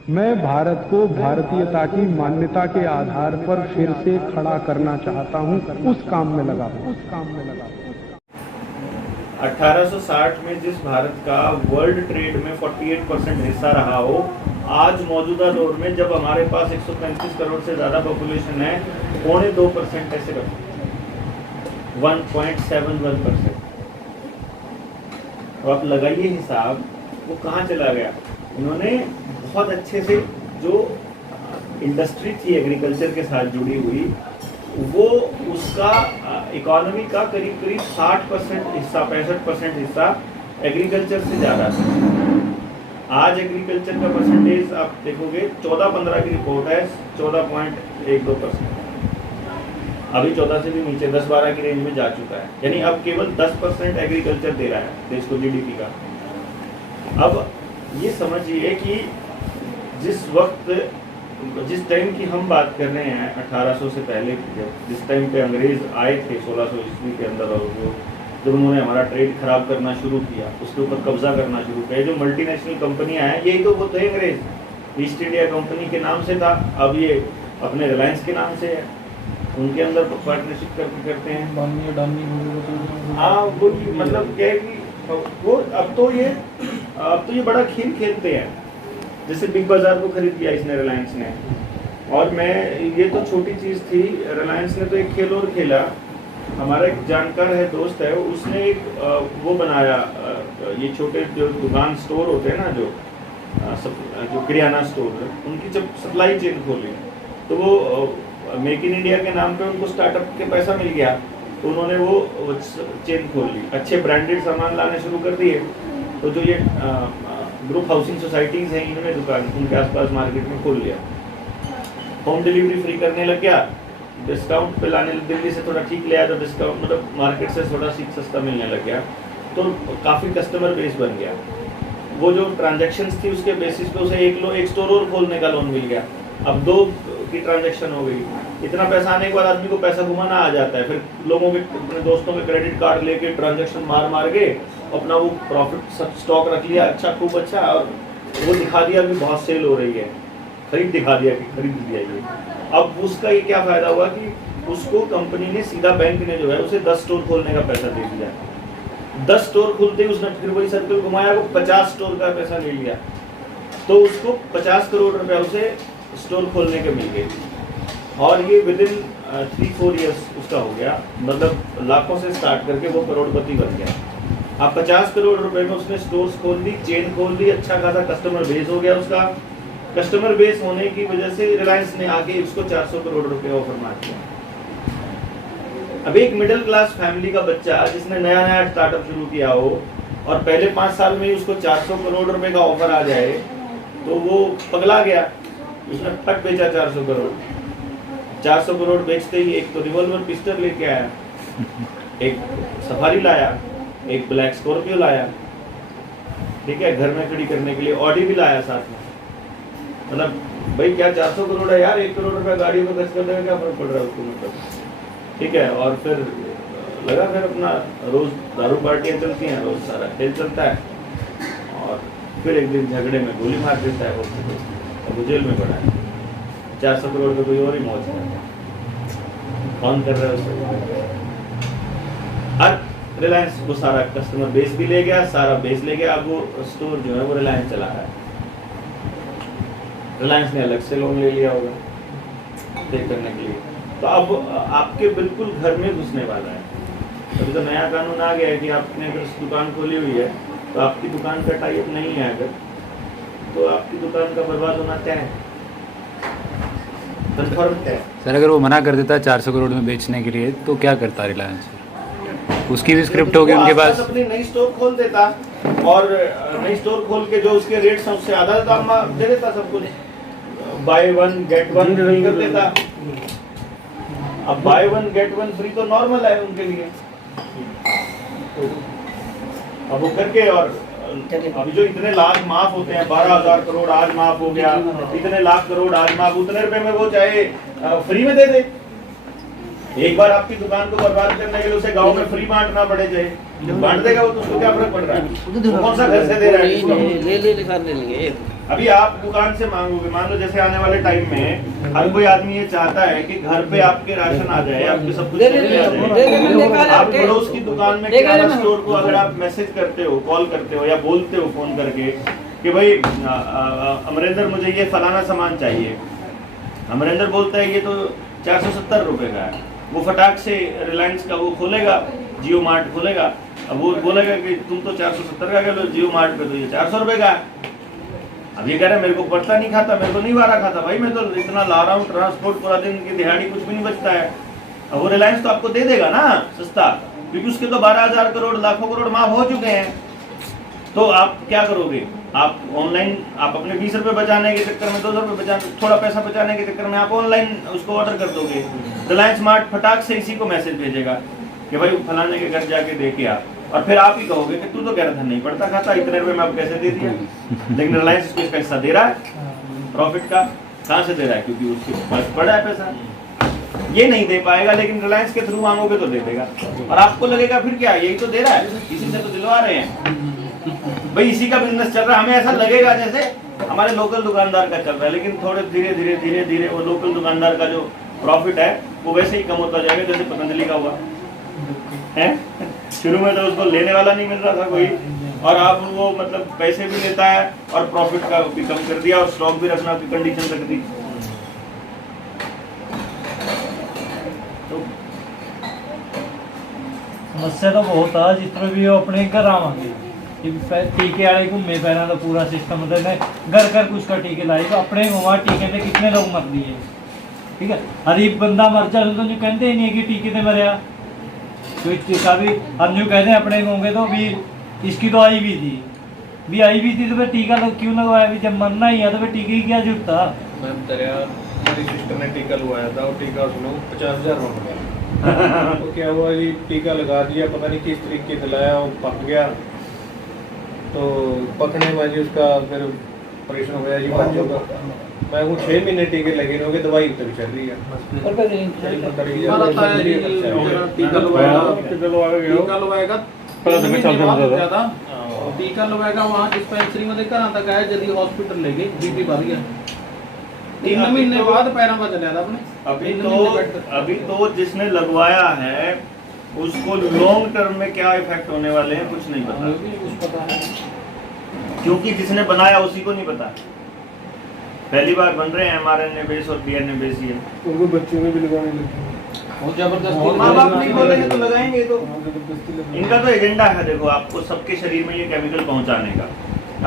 मैं भारत को भारतीयता की मान्यता के आधार पर फिर से खड़ा करना चाहता हूं, उस काम में लगा हूं। 1860 में जिस भारत का वर्ल्ड ट्रेड में 48% हिस्सा रहा हो, आज मौजूदा दौर में जब हमारे पास 135 करोड़ से ज़्यादा पॉपुलेशन है, 0.2% ऐसे रखो, 1.71%। और आप लगाइए हिसाब, वो कहाँ चला गया। उन्होंने बहुत अच्छे से जो इंडस्ट्री थी एग्रीकल्चर के साथ जुड़ी हुई, वो उसका इकोनॉमी का करीब 60% हिस्सा, 65% हिस्सा एग्रीकल्चर से ज़्यादा था। आज एग्रीकल्चर का परसेंटेज आप देखोगे 14-15 की रिपोर्ट है 14.12%, अभी 14 से भी नीचे 10-12 की रेंज में जा चुका है। यानी अब केवल 10% एग्रीकल्चर दे रहा है देश को जीडीपी का। अब ये समझिए कि जिस टाइम की हम बात कर रहे हैं 1800 से पहले की, जिस टाइम पे अंग्रेज आए थे 1600 ईस्वी के अंदर, और वो जब उन्होंने हमारा ट्रेड खराब करना शुरू किया, उसके ऊपर कब्जा करना शुरू किया, जो मल्टीनेशनल कंपनियां हैं यही तो वो थे अंग्रेज। ईस्ट इंडिया कंपनी के नाम से था, अब ये अपने रिलायंस के नाम से है, उनके अंदर पार्टनरशिप करते हैं। हाँ, वो मतलब क्या है कि वो अब तो ये बड़ा खेल खेलते हैं। जैसे बिग बाजार को खरीद लिया इसने, रिलायंस ने, और ये तो छोटी चीज़ थी, रिलायंस ने तो एक खेल और खेला। हमारा एक जानकार है, दोस्त है, उसने एक वो बनाया, ये छोटे जो दुकान स्टोर होते हैं ना, जो किराना स्टोर, उनकी जब सप्लाई चेन खोली तो वो मेक इन इंडिया के नाम पे उनको स्टार्टअप के पैसा मिल गया, तो उन्होंने वो चेन खोल ली, अच्छे ब्रांडेड सामान लाने शुरू कर दिए। तो जो ये ग्रुप हाउसिंग सोसाइटीज़ हैं, इन्होंने दुकान उनके आसपास मार्केट में खोल लिया, होम डिलीवरी फ्री करने लग गया, डिस्काउंट पे लाने, दिल्ली से थोड़ा ठीक ले आया तो डिस्काउंट मतलब मार्केट से थोड़ा सस्ता मिलने लग गया, तो काफ़ी कस्टमर बेस बन गया। वो जो ट्रांजैक्शंस थी उसके बेसिस पे उसे एक स्टोर और खोलने का लोन मिल गया, अब 2 की ट्रांजैक्शन हो गई। इतना पैसा आने के बाद आदमी को पैसा घुमाना आ जाता है, फिर लोगों के, अपने दोस्तों के क्रेडिट कार्ड लेके ट्रांजैक्शन मार के अपना वो प्रॉफिट सब स्टॉक रख लिया, अच्छा, खूब अच्छा, और वो दिखा दिया कि बहुत सेल हो रही है, खरीद दिखा दिया कि खरीद लिया ये। अब उसका ये क्या फ़ायदा हुआ कि उसको कंपनी ने सीधा, बैंक ने जो है उसे 10 स्टोर खोलने का पैसा दे दिया। 10 स्टोर खुलते ही उसने फिर वही सर्कल घुमाया, वो 50 स्टोर का पैसा ले लिया, तो उसको 50 करोड़ रुपया उसे स्टोर खोलने के मिल गए, और ये विदिन 3-4 ईयर्स उसका हो गया, मतलब लाखों से स्टार्ट करके वो करोड़पति बन गया। अब 50 करोड़ रुपए में उसने स्टोर्स खोल दी, चेन खोल दी, अच्छा खासा कस्टमर बेस हो गया उसका। कस्टमर बेस होने की वजह से रिलायंस ने आके उसको 400 करोड़ रुपए ऑफर मार दिया। अब एक मिडिल क्लास फैमिली का बच्चा जिसने नया स्टार्टअप शुरू किया हो और पहले 5 साल में ही उसको 400 करोड़ रुपए का ऑफर आ जाए, तो वो पगला गया, उसने फट बेचा 400 करोड़। 400 करोड़ बेचते ही एक तो रिवॉल्वर पिस्टल लेके आया, एक सफारी लाया, एक ब्लैक स्कॉर्पियो लाया, ठीक है, घर में खड़ी करने के लिए ऑडी भी लाया साथ में। मतलब भाई क्या 400 करोड़ है यार, 1 करोड़ रुपया गाड़ी में खर्च करने में क्या फर्क पड़ रहा है उसको, मतलब ठीक है। और फिर लगा, फिर अपना रोज दारू पार्टियाँ चलती हैं, रोज सारा खेल चलता है, और फिर एक दिन झगड़े में गोली मार देता है और वो जेल में पड़ा है। 400 करोड़ का कोई और ही मौज है, कौन कर रहा है उसको। अब रिलायंस वो सारा कस्टमर बेस भी ले गया, सारा बेस ले गया, अब वो स्टोर जो है वो रिलायंस चला रहा है। रिलायंस ने अलग से लोन ले लिया होगा पे करने के लिए, तो अब आपके बिल्कुल घर में घुसने वाला है। अभी तो नया कानून आ गया है कि आपने अगर दुकान खोली हुई है तो आपकी दुकान का टाइप नहीं है अगर, तो आपकी दुकान का बर्बाद होना तय है, कंफर्म है। सर अगर वो मना कर देता 400 करोड़ में बेचने के लिए तो क्या करता रिलायंस? उसकी भी स्क्रिप्ट होगी उनके पास, अपनी नई स्टोर खोल देता, और नई स्टोर खोल के जो उसके रेट्स हैं उससे आधा दाम दे देता सब कुछ, बाय 1 गेट 1 फ्री कर देता। अब बाय 1 गेट 1 फ्री तो नॉर्मल है उनके लिए, अब वो करके, और अभी जो इतने लाख माफ होते हैं, 12,000 करोड़ आज माफ हो गया, इतने लाख करोड़ आज माफ, उतने रुपए में वो चाहे फ्री में दे दे। एक बार आपकी दुकान को बर्बाद करने के लिए उसे गांव में फ्री बांटना पड़े, चाहे बांट देगा वो, तो उसको क्या फर्क पड़ रहा है, वो कौन सा घर से दे रहा है, ले अभी आप दुकान से मांगोगे, मान लो जैसे आने वाले टाइम में हर कोई आदमी ये चाहता है कि घर पे आपके राशन आ जाए, आपके सब कुछ आप पड़ोस की दुकान में किराना स्टोर को अगर आप मैसेज करते हो, कॉल करते हो या बोलते हो फोन करके कि भाई अमरेंद्र मुझे ये फलाना सामान चाहिए, अमरेंद्र बोलता है ये तो 470 रुपए का है, वो फटाक से रिलायंस का वो खोलेगा, जियो मार्ट खोलेगा, अब वो बोलेगा कि तुम तो 470 का लो, जियो मार्ट पे तो ये 400 रुपए का है। अब ये कह रहा है मेरे को पड़ता नहीं खाता, मेरे को नहीं वारा खाता, भाई मैं तो इतना ला रहा हूँ ट्रांसपोर्ट, पूरा दिन की दिहाड़ी कुछ भी नहीं बचता है। अब वो रिलायंस तो आपको दे देगा ना सस्ता, क्योंकि उसके तो 12,000 करोड़ लाखों करोड़ माफ हो चुके हैं। तो आप क्या करोगे, आप ऑनलाइन आप अपने 20 रुपए बचाने के चक्कर में, 2 रुपए बचाने, थोड़ा पैसा बचाने के चक्कर में आप ऑनलाइन उसको ऑर्डर कर दोगे। रिलायंस मार्ट फटाक से इसी को मैसेज भेजेगा कि भाई फलाने के घर जाके दे के आ, और फिर आप ही कहोगे कि तू तो कह रहा था नहीं पड़ता खाता, इतने रुपए में आप कैसे दे दिया। लेकिन रिलायंस इसको इसका हिस्सा दे रहा है प्रॉफिट का। कहाँ से दे रहा है, क्योंकि उसके पास पड़ा है पैसा, ये नहीं दे पाएगा, लेकिन रिलायंस के थ्रू मांगोगे तो दे देगा। और आपको लगेगा फिर क्या, यही तो दे रहा है, इसी से तो दिलवा रहे हैं भाई, इसी का बिजनेस चल रहा है। हमें ऐसा लगेगा जैसे हमारे लोकल दुकानदार का चल रहा है, लेकिन थोड़े धीरे धीरे धीरे धीरे वो लोकल दुकानदार का जो प्रॉफिट है वो वैसे ही कम होता जाएगा जैसे पतंजलि का हुआ है। शुरू में तो उसको लेने वाला नहीं मिल रहा था कोई, और अब वो मतलब पैसे भी लेता है और प्रॉफिट का भी कम कर दिया, और स्टॉक भी रखना की कंडीशन रख दी। तो समस्या तो बहुत है, जिस तरह भी वो अपने घर आवांगे टीके वाले घूमे पैर का पूरा सिस्टम, मतलब घर घर कुछ का टीके लाए, तो अपने वहाँ टीके पे कितने लोग मर दिए, ठीक है। गरीब बंदा मर जाए तो कहते ही नहीं है कि टीके से मरिया, तो इसका भी हम जो कहते हैं अपने होंगे तो भी इसकी तो आई भी थी तो फिर टीका क्यों लगवाया, भी जब मरना ही है तो फिर टीके की क्या जरूरत था। मैम तेरा मेरी सिस्टर ने टीका लगवाया था, और टीका उसने 50,000 में लगाया। तो क्या हुआ जी, टीका लगा दिया, पता नहीं किस तरीके से लाया, वो पक गया, तो पकने के बाद उसका फिर ऑपरेशन हो गया जी बच्चों का। मैं वो 6 महीने टीके लगे होंगे, दवाई तक चल रही है। टीका लगवाएगा वहाँ डिस्पेंसरी में देखा तक आया, जल्दी हॉस्पिटल ले गए, बीपी बढ़ गया, 3 महीने बाद पैरों का चला था अपने। अभी तो जिसने लगवाया है उसको लॉन्ग टर्म में क्या इफेक्ट होने वाले हैं कुछ नहीं पता, क्योंकि जिसने बनाया उसी को नहीं पता। पहली बार बन रहे हैं mRNA बेस और DNA बेस, ये उनको बच्चों में भी लगाने लगे, बहुत जबरदस्ती, माँ बाप नहीं बोलेंगे तो लगाएंगे। तो इनका तो एजेंडा है, देखो आपको सबके शरीर में ये केमिकल पहुंचाने का।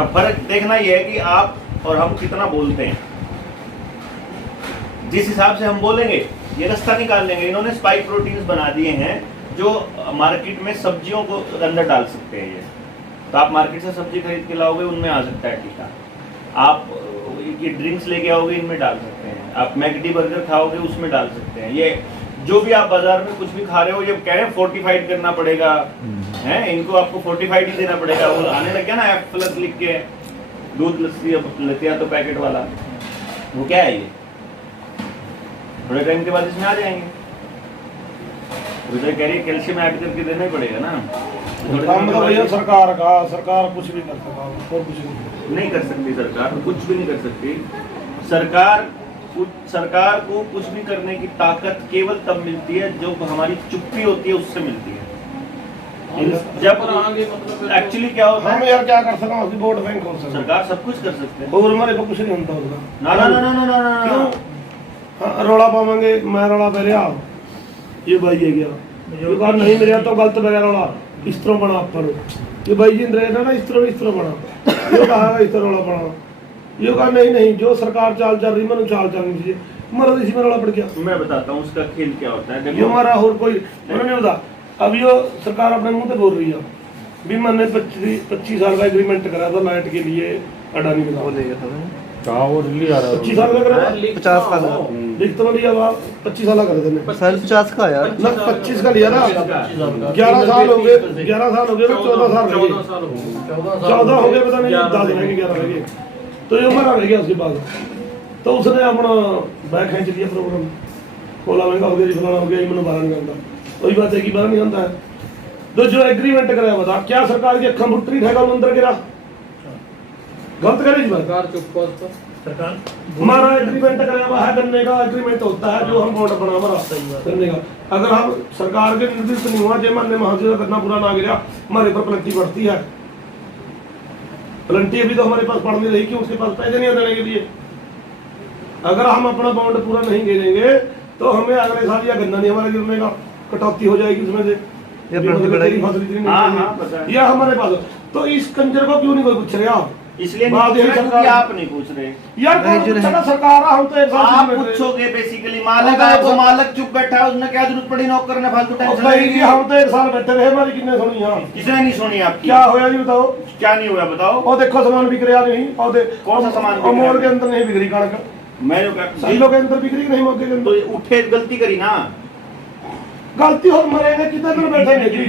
अब फर्क देखना ये है कि आप और हम कितना बोलते हैं। जिस हिसाब से हम बोलेंगे ये रास्ता निकाल लेंगे। इन्होंने स्पाइक प्रोटीन्स बना दिए हैं जो मार्केट में सब्जियों को अंदर डाल सकते हैं। ये तो आप मार्केट से सब्जी खरीद के लाओगे, उनमें आ सकता है टीका। आप ये ड्रिंक्स लेके आओगे, इनमें डाल सकते हैं। आप मैकडी बर्गर खाओगे, उसमें डाल सकते हैं। ये जो भी आप बाजार में कुछ भी खा रहे हो, ये कह रहे हैं फोर्टिफाइड करना पड़ेगा, है इनको आपको फोर्टिफाइड ही देना पड़ेगा। वो आने लग गया ना F+ लिख के, दूध लस्सी लेते तो पैकेट वाला, वो क्या है ये, थोड़े टाइम के बाद इसमें आ जाएंगे। तो कह रही है कैल्शियम ऐड करके देना ही पड़ेगा ना। भैया सरकार कुछ भी कर सकता, और कुछ नहीं कर सकती सरकार, कुछ भी नहीं कर सकती सरकार को कुछ भी करने की ताकत केवल तब मिलती है जो हमारी चुप्पी होती है, उससे मिलती है। जब एक्चुअली क्या होता है, हम यार क्या कर सकते हैं, वोट बैंक खोल सकते, सरकार सब कुछ कर सकते हैं, और हमारे को कुछ नहीं होता उसका। ना ना ना ना ना ना क्यों रोड़ा पावांगे, मैं रोड़ा पहले आ ये भाई है गया, ये कहा नहीं मेरे तो गलत बगैर रोड़ा इस तरह बना पर, ये भाई जी ना इस तरह बना, ये कहा इस तरह रोड़ा बना, ये कहा नहीं जो सरकार चाल चल रही मैंने चाल चलनी चाहिए, मरद इसी में रोड़ा पड़ गया। मैं बताता हूँ उसका खेल क्या होता है। ये हमारा और कोई नहीं बता। अब ये सरकार अपने मुंह से बोल रही है, भी मैंने 25 साल का एग्रीमेंट करा था लाइट के लिए अडानी के साथ, कहाँ वो दिल्ली आ रहा है 25 साल का करा, 50 साल का लिख तो लिया 25 साल का कर देने, सर 50 का यार ना 25 का लिया ना, 11 साल हो गए, 14 साल रह गए, 14 हो गए, पता नहीं 10 रह गए, 11 रह गए, तो ये हमारा रह गया। उसके बाद तो उसने अपना बैग खींच लिया, प्रोग्राम कोला महंगा हो गया जी, फलाना हो गया, मैंने बाहर नहीं करता, वही बात है कि बाहर नहीं आता है। तो जो एग्रीमेंट कराया बता क्या सरकार की अखा मुट्ठी ठेगा अंदर गिरा, गलत करे जी बात। सरकार चुप हो तो सरकार हमारा एग्रीमेंट कराया हुआ है गन्ने का, एग्रीमेंट होता है जो हम बॉन्ड बना हमारा गन्ने का। अगर हम सरकार के निर्देश नहीं हुआ जो मानने वहां से गन्ना पूरा ना गिरा, हमारे पर पेनल्टी बढ़ती है। पेनल्टी अभी तो हमारे पास पड़ नहीं रही कि उसके पास पैसे नहीं देने के लिए। अगर हम अपना बॉन्ड पूरा नहीं गिरेंगे तो हमें अगले साल या गन्ना नहीं हमारा गिरने का, कटौती हो जाएगी उसमें से। तेरी फसल इतनी नहीं चाहिए। या हमारे पास तो इस कंजर को क्यों नहीं कोई पूछ रहे आप? इसलिए बात नहीं यही पूछ रहे सरकार- क्योंकि आप नहीं पूछ रहे। यार चलो सरकार हम तो एक साल आप से बैठे। पूछोगे बेसिकली, मालक है तो मालक चुप बैठा है, उसने क्या जरूरत पड़ी नौकर ने फालतू और टेंशन भाई लेने की? हम तो एक साल बैठे रहे, हमारी कितने सुनी यहाँ? किसने नहीं सुनी आपकी? क्या होया जी बताओ? क्या नहीं हुआ बताओ? और देखो सामान बिक रहा नहीं, और कौन सा सामान बिक रहा है? अमोल के अंदर नहीं बिक रही कणक, मैं सालों के अंदर बिक रही नहीं, मौके के अंदर। तो उठे गलती करी ना। गलती हो मरेंगे कितने दिन बैठेंगे जी?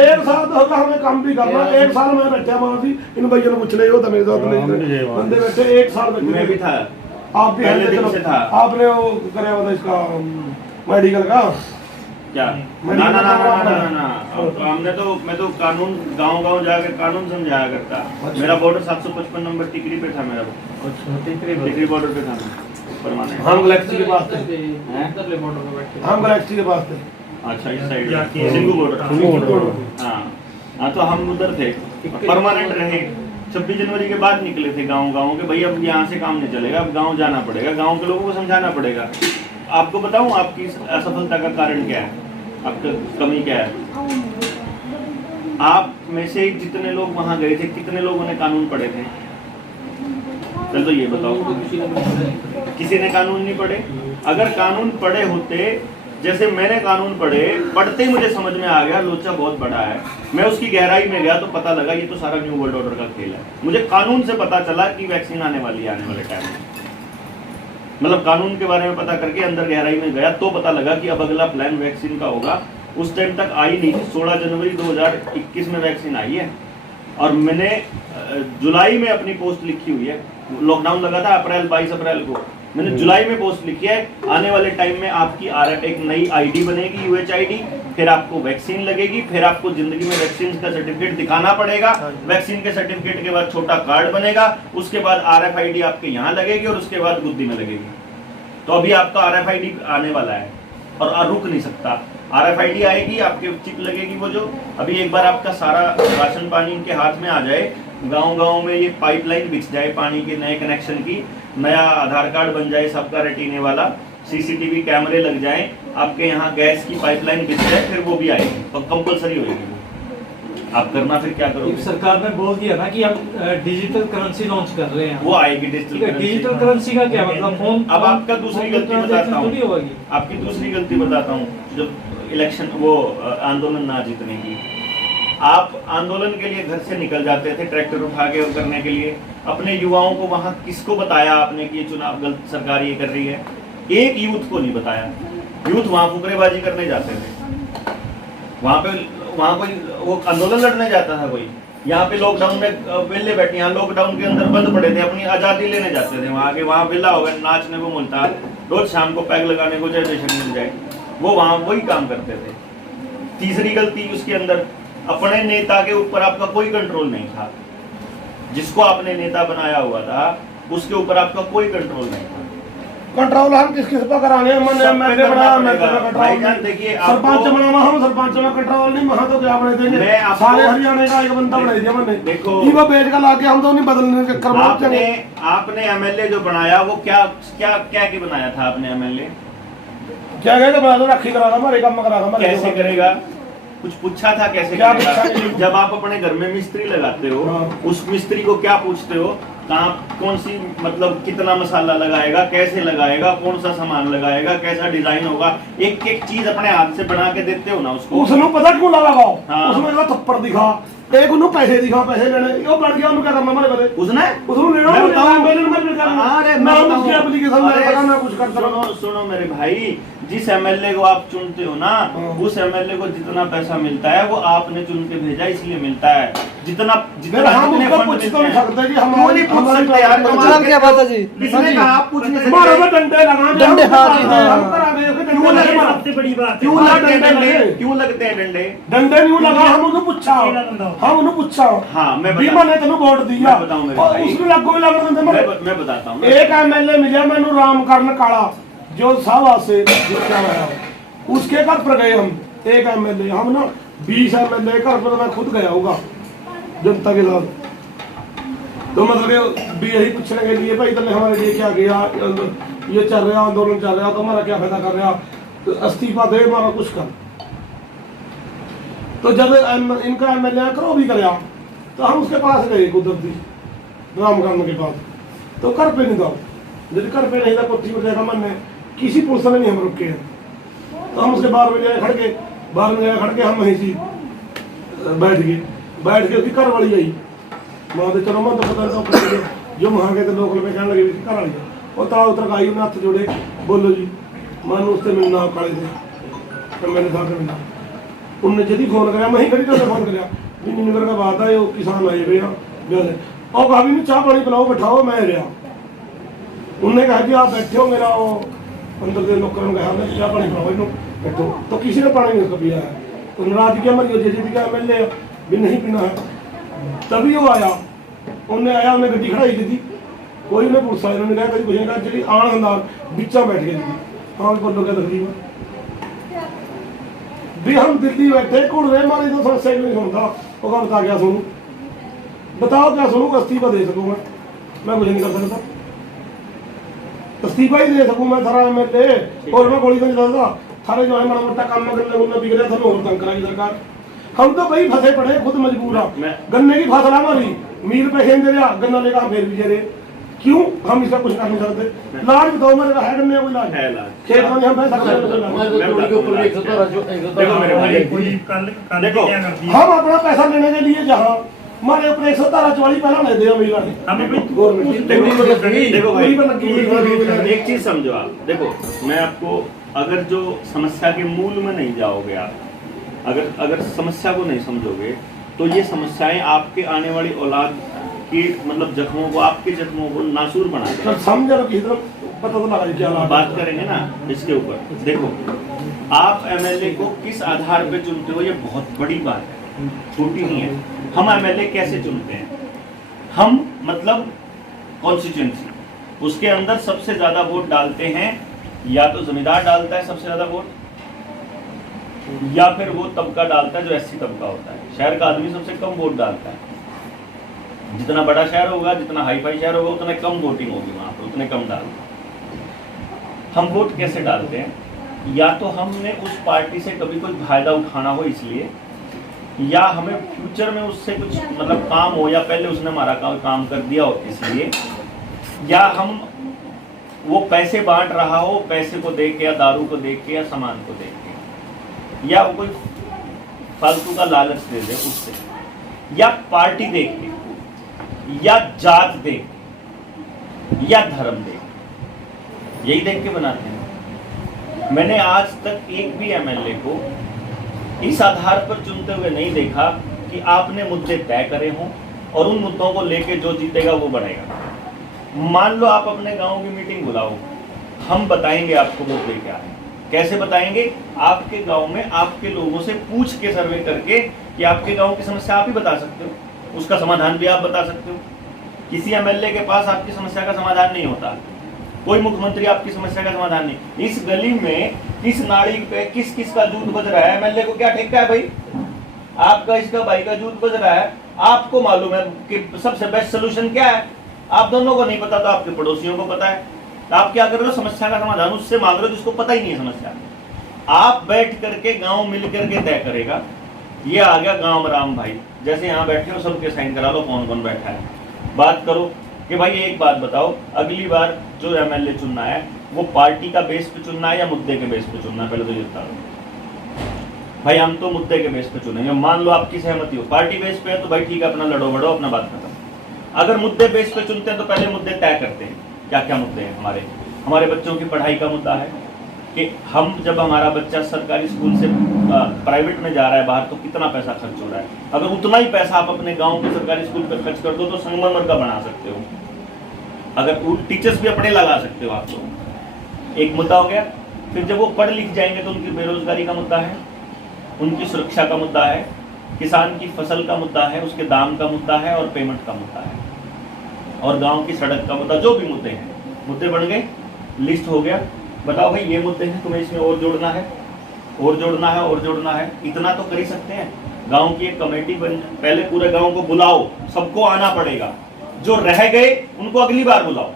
एक साल तो होगा हमें काम भी करना। एक साल में बैठे वहां भी इन भैया ने पूछ रहे हो तो मेरे साथ नहीं बंदे बैठे एक साल बैठे। मैं भी था, आप भी पहले हैं, दिन चलो, से था। आपने वो कराया हुआ था इसका मेडिकल का। क्या ना ना ना ना ना ना ना अब हमने तो, मैं तो कानून गांव जाके कानून समझाया करता। मेरा बॉर्डर 755 नंबर टिकरी पे था, मेरा टिकरी बॉर्डर पे था परमानेंट। हम गैलेक्सी के पास थे, इधरले बॉर्डर पे बैठे हम गैलेक्सी के पास थे। अच्छा इस साइड सिंगू बॉर्डर। हाँ तो हम उधर थे, परमानेंट रहे। 26 जनवरी के बाद निकले थे गांव के, भाई अब यहाँ से काम नहीं चलेगा, अब गांव जाना पड़ेगा, गांव के लोगों को समझाना पड़ेगा। आपको बताऊं आपकी असफलता का कारण क्या है, आपका कमी क्या है? आप में से जितने लोग वहां गए थे कितने लोगों ने कानून पढ़े थे? चल तो ये बताओ, किसी ने कानून नहीं पढ़े? अगर कानून पढ़े होते, जैसे मैंने कानून पढ़ते ही मुझे समझ में आ गया लोचा बहुत बड़ा है, मैं उसकी गहराई में गया तो पता लगा ये तो सारा न्यू वर्ल्ड ऑर्डर का खेल है। मुझे कानून से पता चला कि वैक्सीन आने वाली है आने वाले टाइम में। मतलब कानून के बारे में पता करके अंदर गहराई में गया तो पता लगा कि अब अगला प्लान वैक्सीन का होगा। उस टाइम तक आई नहीं थी, 16 जनवरी 2021 में वैक्सीन आई है और मैंने जुलाई में अपनी पोस्ट लिखी हुई है। लॉकडाउन लगा था 22 अप्रैल को, मैंने जुलाई में पोस्ट लिखी है आने वाले टाइम में आपकी एक नई आईडी बनेगी, UHID, फिर आपको वैक्सीन लगेगी, फिर आपको जिंदगी में वैक्सीन का सर्टिफिकेट दिखाना पड़ेगा, वैक्सीन के सर्टिफिकेट के बाद छोटा कार्ड बनेगा, उसके बाद RFID आपके यहाँ लगेगी और उसके बाद गुद्दी में लगेगी। तो अभी आपका RFID आने वाला है और रुक नहीं सकता। RFID आएगी, आपके चिप लगेगी, वो जो अभी एक बार आपका सारा राशन पानी इनके हाथ में आ जाए, गांव में ये पाइपलाइन बिछ जाए पानी के नए कनेक्शन की, नया आधार कार्ड बन जाए सबका रेटिने वाला, CCTV कैमरे लग जाए, आपके यहाँ गैस की पाइपलाइन बिछ जाए, फिर वो भी आएगी और कंपलसरी होगी वो। आप करना फिर क्या करोगे? सरकार ने बोल दिया ना कि हम डिजिटल करेंसी लॉन्च कर रहे हैं, वो आएगी डिजिटल डिजिटल करेंसी का क्या मतलब? फोन अब आपका दूसरी गलती बताता हूँ, होगी आपकी दूसरी गलती बताता हूँ। जब इलेक्शन वो आंदोलन ना जीतने की, आप आंदोलन के लिए घर से निकल जाते थे ट्रैक्टर उठा के करने के लिए, अपने युवाओं को वहां किसको बताया आपने कि ये चुनाव गलत सरकार ये कर रही है? एक यूथ को नहीं बताया। यूथ वहां फुकरेबाजी करने जाते थे, वहां कोई वो आंदोलन लड़ने जाता था कोई। यहाँ पे लॉकडाउन में वेले बैठे, यहाँ लॉकडाउन के अंदर बंद पड़े थे, अपनी आजादी लेने जाते थे वहां के, वहां वेला हो गया नाचने को मिलता, रोज शाम को पैग लगाने को जय जयशंकर मिल जाए, वो वहां वही काम करते थे। तीसरी गलती उसके अंदर, अपने नेता के ऊपर आपका कोई कंट्रोल नहीं था। जिसको आपने नेता बनाया हुआ था उसके ऊपर आपका कोई कंट्रोल नहीं था। कंट्रोल हम किस पर कराने हैं? मैंने बनाया, मैं भाईजान देखिए, सरपंच बनावा, हम सरपंच में कंट्रोल नहीं, वहां तो क्या बने देंगे? मैं आपको सारे हरियाणा का एक बंदा बना दिया मैंने, देखो वो बेच का लाके हम तो नहीं बदलने के कर आपने MLA जो बनाया वो क्या क्या क्या की बनाया था आपने MLA? क्या कहते बना दो, राखी करा हमारे काम करा हमारे। कैसे करेगा? कुछ पूछा था कैसे क्या करेगा? जब आप अपने घर में मिस्त्री लगाते हो, उस मिस्त्री को क्या पूछते हो? कहाँ कौन सी मतलब कितना मसाला लगाएगा, कैसे लगाएगा, कौन सा सामान लगाएगा, कैसा डिजाइन होगा, एक एक चीज अपने हाथ से बना के देते हो ना उसको। उसने पता क्यों ना लगाओ? हाँ। उसमें जो थप्पड़ दिखा, एक उन्होंने पैसे दिखा, पैसे लेने, वो बढ़ गया, उन्होंने क्या करना हमारे बदले? उसने लेना, मैं बताऊं? मैं उसकी एप्लीकेशन लगा, मैं कुछ कर सकता हूं। सुनो मेरे भाई, जिस MLA को आप चुनते हो ना, उस MLA को जितना पैसा मिलता है वो आपने चुन के भेजा इसलिए मिलता है। जितना जितना हम जितने उसको फंड पूछ तो मिलते नहीं हैं, सकते कि क्यों हमारी नहीं पूछ सकते यार? क्या बात है जी? किसने कहा आप पूछ नहीं हमारे सकते? तो डंडे लगा, डंडे, हाँ जी, हाँ। हम करा गए, क्यों लगे मारा? सबसे बड़ी बात क्यों लगते हैं डंडे? क्यों लगते हैं डंडे? डंडे नहीं लगा, हम उन्हें पूछा, हम उन्हें पूछा। हाँ, मैं बीमा ने तेन वोट दिया, मैं बताऊं मेरे और भाई। उसमें लगो भी लग देंगे। मैं बताता हूँ। एक एमएलए मिला मैंने रामकरण काला, जो सावा से जीता हुआ, उसके घर पर गए हम। एक एमएलए, हम ना 20 एमएलए घर पर मैं खुद गया होगा जनता के साथ। तो मतलब भी यही पूछने के लिए भाई तुमने हमारे लिए क्या किया, ये चल रहा आंदोलन चल रहा, तुम्हारा क्या फायदा कर रहा, तो इस्तीफा दे, हमारा कुछ कर। तो जब इनका एमएलए करो भी कराया, तो हम उसके पास गए कुदरती रामकरण के पास, तो कर पे नहीं था। यदि कर पे नहीं था, कोठी में देखा मन ने, किसी पुलिस ने नहीं हम रुके हैं। तो हम उसके बाहर में जाए खड़ के, बाहर में जाए खड़ के हम वहीं से बैठ के उसकी कर वाली आई। माँ तो चलो, मैं तो पता नहीं जो वहाँ गए थे लोकल में कहने लगे कर वाली वो तड़ा उतर आई, उन्हें हाथ जोड़े, बोलो जी मैं उससे मिलना काले थे, तो मेरे साथ मिलना। उनने जल्दी फोन कराया, मैं ही खड़ी तो फोन कराया भी नगर का बात है, वो किसान आए हुए हैं और भाभी ने चाह पानी पिलाओ, बैठाओ, मैं रहा। उन्होंने कहा कि आप बैठे हो, मेरा वो अंदर के लोगों ने कहा चाह पानी पिलाओ इन्हों बैठो, तो किसी ने पानी नहीं उसका पिया है। तो नाराज किया मरी जेसीबी का एमएलए भी नहीं पीना है। तभी वो आया, उन्हें आया, उन्हें गड्डी खड़ाई दी थी, कोई उन्हें पुलिस आया, उन्होंने कहा कुछ नहीं कहा, जी आन अंदार बिचा बैठ गई थी। हाँ बोलो क्या तकलीफ है भी, हम दिल्ली बैठे कुड़वे मारी तो समस्या क्यों नहीं सुनता, वो कहा बता क्या सुनूं, बताओ क्या सुनूं, इस्तीफा दे सकूँ मैं कुछ नहीं कर सकता, इस्तीफा ही दे सकूँ मैं थारा एमएलए, और मैं गोली तो नहीं डालता थारे जो है माड़ा मोटा काम में करने उन्हें बिगड़े था, और तंग कराई सरकार। हम तो भाई फंसे पड़े, खुद मजबूर आ, गन्ने की फसल हमारी मील पे खेल दे रहा, गन्ना लेकर फिर भी दे रहे, क्यों हम इसका कुछ कर नहीं सकते? लाज बताओ मेरे का है गन्ने का कोई लाज है? खेत में हम पैसा देखो हम अपना पैसा लेने के लिए जहाँ हमारे ऊपर 144 पहला ले दिया मिला देखो भाई, एक चीज समझो आप, देखो मैं आपको, अगर जो समस्या के मूल में नहीं जाओगे आप, अगर समस्या को नहीं समझोगे, तो ये समस्याएं आपके आने वाली औलाद की मतलब जख्मों को, आपके जख्मों को नासूर बना देंगे। समझ पता तो लगा क्या बात करेंगे ना इसके ऊपर। देखो आप एमएलए को किस आधार पे चुनते हो, ये बहुत बड़ी बात है, छोटी नहीं है। हम एमएलए कैसे चुनते हैं? हम मतलब कॉन्स्टिट्यूएंसी, उसके अंदर सबसे ज्यादा वोट डालते हैं, या तो जमींदार डालता है सबसे ज्यादा वोट, या फिर वो तबका डालता है जो एससी तबका होता है। शहर का आदमी सबसे कम वोट डालता है, जितना बड़ा शहर होगा, जितना हाई फाई शहर होगा, उतने कम वोटिंग होगी वहां पर, उतने कम डालते। हम वोट कैसे डालते हैं? या तो हमने उस पार्टी से कभी कोई फायदा उठाना हो इसलिए, या हमें फ्यूचर में उससे कुछ मतलब काम हो, या पहले उसने हमारा काम कर दिया हो इसलिए, या हम वो पैसे बांट रहा हो, पैसे को देख के या दारू को देख के या सामान को देख के, या वो कोई फालतू का लालच दे दे उससे, या पार्टी देख के, या जात देख के, या धर्म देख के, यही देख के बनाते हैं। मैंने आज तक एक भी एमएलए को इस आधार पर चुनते हुए नहीं देखा कि आपने मुद्दे तय करे हों और उन मुद्दों को लेके जो जीतेगा वो बढ़ेगा। मान लो आप अपने गांव की मीटिंग बुलाओ, हम बताएंगे आपको मुद्दे क्या है। कैसे बताएंगे? आपके गांव में आपके लोगों से पूछ के सर्वे करके कि आपके गांव की समस्या आप ही बता सकते हो, उसका समाधान भी आप बता सकते हो। किसी एमएलए के पास आपकी समस्या का समाधान नहीं होता, कोई मुख्यमंत्री आपकी समस्या का समाधान नहीं। इस गली में किस नाली पे किस किस का जूत बज रहा है, एमएलए को क्या ठेका है भाई? आपका इसका भाई का जूत बज रहा है, आपको मालूम है कि सबसे बेस्ट सोल्यूशन क्या है। आप दोनों को नहीं पता तो आपके पड़ोसियों को पता है। तो आप क्या कर रहे हो? समस्या का समाधान उससे मांग रहे हो जिसको पता ही नहीं है समस्या। आप बैठ करके गांव मिल करके तय करेगा। ये आ गया गांव राम भाई, जैसे यहाँ बैठे हो सबके साइन करा लो कौन कौन बैठा है, बात करो कि भाई एक बात बताओ, अगली बार जो एमएलए चुनना है वो पार्टी का बेस पे चुनना है या मुद्दे के बेस पे चुनना है? पहले तो ये बता दो भाई। हम तो मुद्दे के बेस पे चुनेंगे। मान लो आपकी सहमति हो, पार्टी बेस पे है तो भाई ठीक है, अपना लड़ो बड़ो, अपना बात खत्म। अगर मुद्दे बेस पे चुनते हैं तो पहले मुद्दे तय करते हैं। क्या क्या मुद्दे हैं हमारे बच्चों की पढ़ाई का मुद्दा है कि हम जब हमारा बच्चा सरकारी स्कूल से प्राइवेट में जा रहा है बाहर तो कितना पैसा खर्च हो रहा है। अगर उतना ही पैसा आप अपने गांव के सरकारी स्कूल पर खर्च कर दो तो संगमरमर का बना सकते हो। अगर टीचर्स भी अपने लगा सकते हो आप तो। एक मुद्दा हो गया। फिर जब वो पढ़ लिख जाएंगे तो उनकी बेरोजगारी का मुद्दा है, उनकी सुरक्षा का मुद्दा है, किसान की फसल का मुद्दा है, उसके दाम का मुद्दा है और पेमेंट का मुद्दा है, और गांव की सड़क का मुद्दा, जो भी मुद्दे हैं, मुद्दे बन गए, लिस्ट हो गया। बताओ भाई ये मुद्दे हैं, तुम्हें इसमें और जोड़ना है, और जोड़ना है, और जोड़ना है, इतना तो कर ही सकते हैं। गांव की एक कमेटी बन, पहले पूरे गांव को बुलाओ, सबको आना पड़ेगा, जो रह गए उनको अगली बार बुलाओ।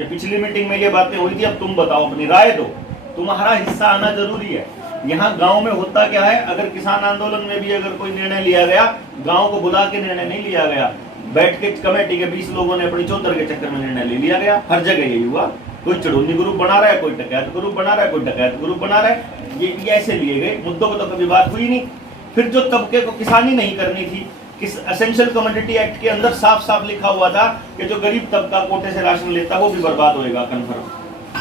ये पिछली मीटिंग में ये बातें हुई थी, अब तुम बताओ, अपनी राय दो, तुम्हारा हिस्सा आना जरूरी है। यहाँ गांव में होता क्या है, अगर किसान आंदोलन में भी अगर कोई निर्णय लिया गया, गांव को बुला के निर्णय नहीं लिया गया, बैठ के कमेटी के 20 लोगों ने अपनी चौधर के चक्कर में निर्णय ले लिया गया। हर जगह यही हुआ, कोई चढ़ोनी ग्रुप बना रहा है, कोई डकैत ग्रुप बना रहा है, कोई डकैत ग्रुप बना रहा है, ये ऐसे लिए गए, मुद्दों को तो कभी बात हुई नहीं। फिर जो तबके को किसानी नहीं करनी थी, किस एसेंशियल कमोडिटी एक्ट के अंदर साफ साफ लिखा हुआ था कि जो गरीब तबका कोटे से राशन लेता वो भी बर्बाद होएगा, कन्फर्म,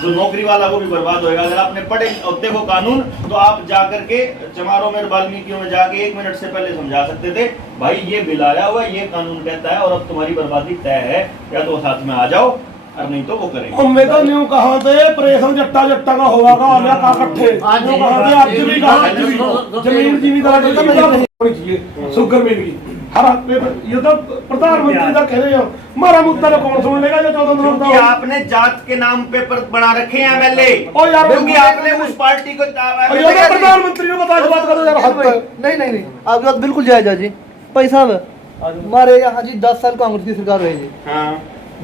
जो नौकरी वाला वो भी बर्बाद होएगा। अगर आपने पढ़े होते वो कानून तो आप जाकर के चमारों में, वाल्मीकियों में जाके 1 मिनट से पहले समझा सकते थे, भाई ये बिल आया हुआ, ये कानून कहता है और अब तुम्हारी बर्बादी तय है, या तो साथ में आ जाओ और नहीं तो वो करेंगे। हमने तो न्यू कहा थे प्रेशन जट्टा जट्टा का होगा का आलिया का इकट्ठे न्यू कहा थे, आज भी कहा जमीन जीवीदार की होनी चाहिए, शुगर मिल गई हर ये तो प्रधानमंत्री का कह रहे हो, हमारा मुद्दा तो कौन सुन लेगा जो 14 दिनों क्योंकि आपने जात के नाम पे बना रखे हैं एमएलए, क्योंकि आपने उस पार्टी को प्रधानमंत्री को बता के बात करो यार। नहीं नहीं नहीं, आपकी बात बिल्कुल जायज है जी। भाई साहब हमारे यहाँ जी 10 साल कांग्रेस की सरकार रही जी,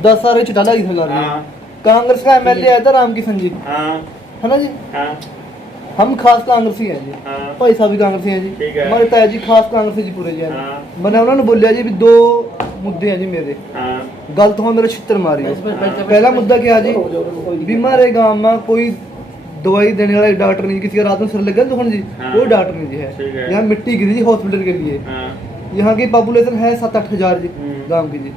10 साल चौटाला की सरकार रही, कांग्रेस का एमएलए आया था रामकिशन जी, है ना जी, हम खास कांग्रेसी हैं जी, भाई साहब भी कांग्रेसी हैं जी, हमारे ताया जी खास कांग्रेसी जी पूरे जी हैं। मैंने उन्होंने बोलिया जी भी 2 मुद्दे हैं जी मेरे, गलत हो मेरे छितर मारी। पहला मुद्दा क्या है जी, बीमारे गांव में कोई दवाई देने वाला डॉक्टर नहीं, किसी का रात में सिर लग गया दुकान जी, कोई डॉक्टर नहीं जी है। यहाँ मिट्टी गिरी जी हॉस्पिटल के लिए, यहाँ की पॉपुलेशन है 7-8 हजार जी गाँव की जी,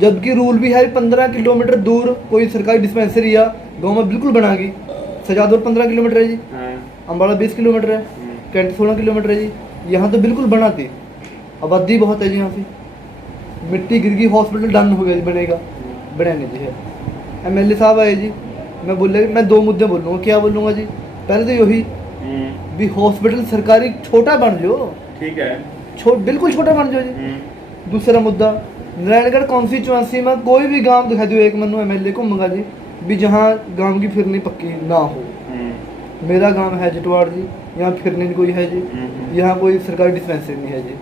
जबकि रूल भी है 15 किलोमीटर दूर कोई सरकारी डिस्पेंसरी या गाँव में बिल्कुल बनागी। सजादपुर 15 किलोमीटर है जी, अम्बाड़ा 20 किलोमीटर है, कैंट 16 किलोमीटर है जी, यहाँ तो बिल्कुल बनाती, आबादी बहुत है जी, यहाँ से मिट्टी गिर गई, हॉस्पिटल डन हो गया जी, बनेगा, बनाने जी है। एमएलए साहब आए जी, मैं बोले मैं 2 मुद्दे बोलूँगा, क्या बोलूँगा जी, पहले तो यही भी हॉस्पिटल सरकारी छोटा बन जाओ, ठीक है, बिल्कुल छोटा बन जाओ जी। दूसरा मुद्दा, नारायणगढ़ कॉन्स्टिट्यूएंसी में कोई भी गांव दिखा दो एक मनु एमएलए को मंगा जी भी जहाँ गांव की फिरनी पक्की ना हो। मेरा गांव है जटवाड़ जी, यहाँ फिरनी कोई है जी, यहाँ कोई सरकारी डिस्पेंसरी नहीं है जी।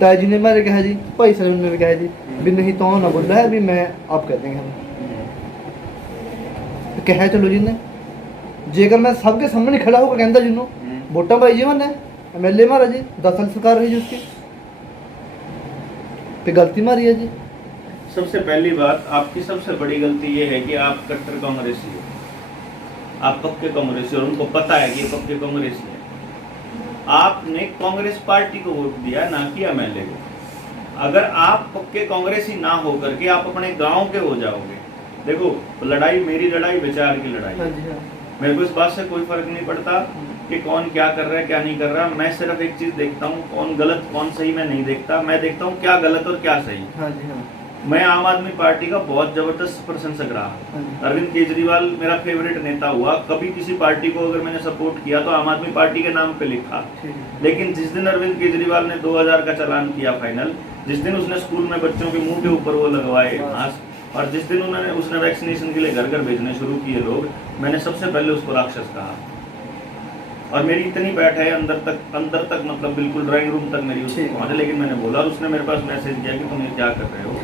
ताया जी ने मेरे कहा जी, भाई साहब ने कहा जी भी नहीं तो ना बोल रहा है भी मैं आप कह देंगे हम तो कहा चलो जी ने, जेकर मैं सबके सामने खड़ा होकर कहता जिन्हों वोटा पाई जी मैंने एमएलए मारा जी, 10 साल सरकार रही जी उसकी, पे गलती मारी है जी। सबसे पहली बात, आपकी सबसे बड़ी गलती ये है कि आप कट्टर कांग्रेसी हो, आप पक्के कांग्रेसी, और उनको पता है कि ये पक्के कांग्रेसी है। आपने कांग्रेस पार्टी को वोट दिया, ना कि एमएलए को। अगर आप पक्के कांग्रेसी ना हो करके आप अपने गांव के हो जाओगे, देखो लड़ाई मेरी लड़ाई विचार की लड़ाई है, मेरे को इस बात से कोई फर्क नहीं पड़ता कि कौन क्या कर रहा है क्या नहीं कर रहा। मैं सिर्फ एक चीज देखता हूँ, कौन गलत कौन सही मैं नहीं देखता, मैं देखता हूँ क्या गलत और क्या सही। हाँ जी हाँ। मैं आम आदमी पार्टी का बहुत जबरदस्त प्रशंसक रहा, अरविंद केजरीवाल मेरा फेवरेट नेता हुआ। कभी किसी पार्टी को अगर मैंने सपोर्ट किया तो आम आदमी पार्टी के नाम पे लिखा, लेकिन जिस दिन अरविंद केजरीवाल ने 2000 का चालान किया फाइनल, जिस दिन उसने स्कूल में बच्चों के मुंह के ऊपर वो लगवाए मास्क, और जिस दिन उसने वैक्सीनेशन के लिए घर घर भेजने शुरू किए लोग, मैंने सबसे पहले उसको राक्षस कहा। और मेरी इतनी बैठ है अंदर तक मतलब बिल्कुल ड्राइंग रूम तक मेरी उसको पहुंच है, लेकिन मैंने बोला और उसने मेरे पास मैसेज किया कि तुम ये क्या कर रहे हो,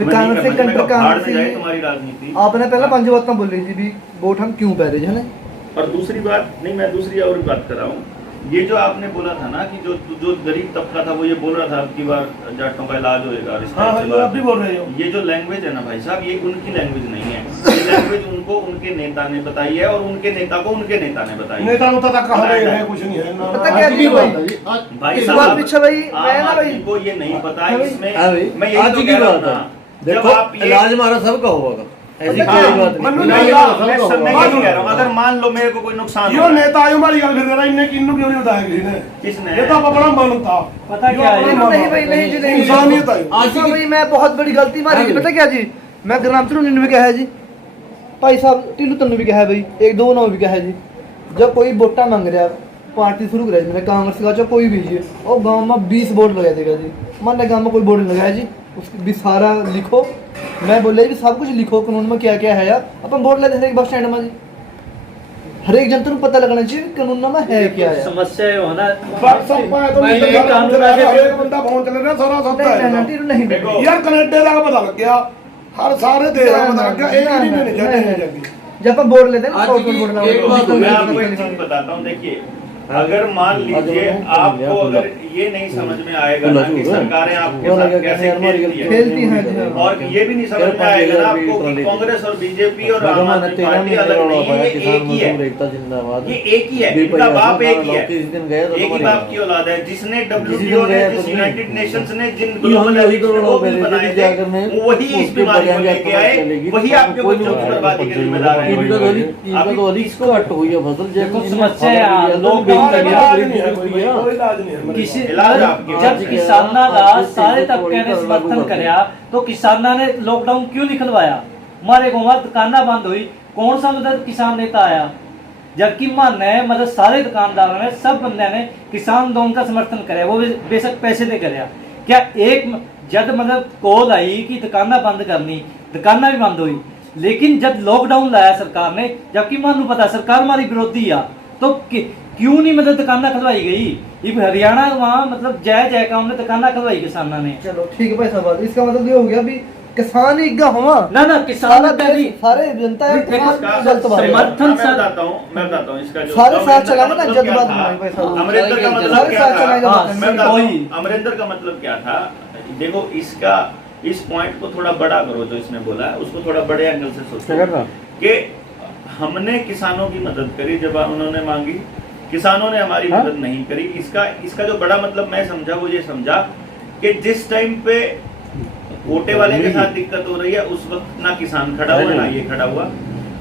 तुम्हारी राजनीति। आपने पहले 5 बातें बोल रही थी भी वोट हम क्यों पा रहे हैं। और दूसरी बात नहीं, मैं दूसरी और बात कर रहा हूँ, ये जो आपने बोला था ना कि जो गरीब तबका था वो ये बोल रहा था अब की बार जाटों का इलाज होएगा, आप भी बोल रहे हो। ये जो लैंग्वेज है ना भाई साहब, ये उनकी लैंग्वेज नहीं है, ये लैंग्वेज उनको उनके नेता ने बताई है और उनके नेता को उनके नेता ने बताई है। नेता तक कहा है कुछ नहीं है, पता क्या जी भाई साहब पीछे भाई मैं ना भाई को ये नहीं पता है, इसमें मैं आज की बात है, देखो इलाज हमारा सबका होगा, ऐसी कोई बात नहीं। अगर मान लो मेरे को कोई नुकसान यो नेता आयो मारी गल फिर रहा इन्ने किन्नु क्यों नहीं बताया किसी ने, किसने? ये तो अपना मानता पता क्या है, नहीं भाई नहीं जी नहीं इंसानियत है। आज भाई मैं बहुत बड़ी गलती मारी, पता क्या जी मैं ग्राम चलो 99 क्या है जी, भाई साहब टिल्लू तन्नू भी कहा है भाई, 1-2 नाम भी कहा है जी। जब कोई वोटा मांग रहा पार्टी शुरू करा जी, मैंने कांग्रेस का चाहे कोई भी जी, और गांव में 20 वोट लगा देगा जी। मैंने गांव में कोई वोट नहीं लगाया जी, उसकी भी सारा लिखो, मैं बोले भी सब कुछ लिखो कानून में क्या क्या है यार, अपन वोट लेते हर एक बस स्टैंड में जी, हर एक जनता को पता लगना चाहिए कानून में है क्या है। समस्या ये होना बंदा फोन चल रहा सारा सब नहीं यार कनेडा का पता लग गया, हर सारे देश का पता लग गया, एक ही नहीं जाती। जब अपन वोट लेते हैं ना एक बात मैं आपको एक चीज बताता हूँ, देखिए अगर मान लीजिए आपको अगर ये नहीं समझ में आएगा ना कि सरकारें आपके साथ कैसे खेलती हैं और ये भी नहीं समझ में आएगा ना आपको कि कांग्रेस और बीजेपी और आम आदमी पार्टी अलग नहीं है, ये एक ही है, ये एक ही है, इनका बाप एक ही है, एक ही बाप की औलाद है। जिसने WTO ने, जिस यूनाइटेड नेशंस ने जिन ग्लोबल एलिट्स बनाए थे वही इस बीमारी को लेके आए, वही आपके बच्चों की बर्बादी के जिम्मेदार है। जब किसाना का सारे तबके ने समर्थन कराया तो किसाना ने लॉकडाउन क्यों निकलवाया, हमारे गाँव दुकाना बंद हुई, कौन सा मतलब किसान नेता आया, जबकि माने मतलब सारे दुकानदारों ने सब बंदे ने किसान आंदोलन का समर्थन कराया, वो बेशक पैसे दे कराया। क्या एक जब मतलब कॉल आई कि दुकाना बंद करनी, दुकाना भी बंद हुई, लेकिन जब लॉकडाउन लाया सरकार ने, जबकि मानू पता सरकार हमारी विरोधी आ, तो क्यों नहीं मतलब दुकाना खुलवाई गई। ये हरियाणा वहाँ मतलब जय काम ने दुकाना खुलवाई किसाना ने। चलो ठीक है भाई साहब, इसका मतलब ये हो गया भी किसान ही हुआ ना किसान सारे जनता है समर्थन। मैं बताता हूँ इसका जो सारे साथ चलाना ना जज्बात। अमरिंदर का मतलब क्या था, अमरिंदर का मतलब क्या था, देखो इसका इस पॉइंट को थोड़ा बड़ा करो, जो इसने बोला है उसको थोड़ा बड़े एंगल से सोचो कि हमने किसानों की मदद करी जब उन्होंने मांगी, किसानों ने हमारी मदद नहीं करी। इसका जो बड़ा मतलब मैं समझा वो ये समझा कि जिस टाइम पे कोटे वाले के साथ दिक्कत हो रही है उस वक्त ना किसान खड़ा हुआ ना ये खड़ा हुआ,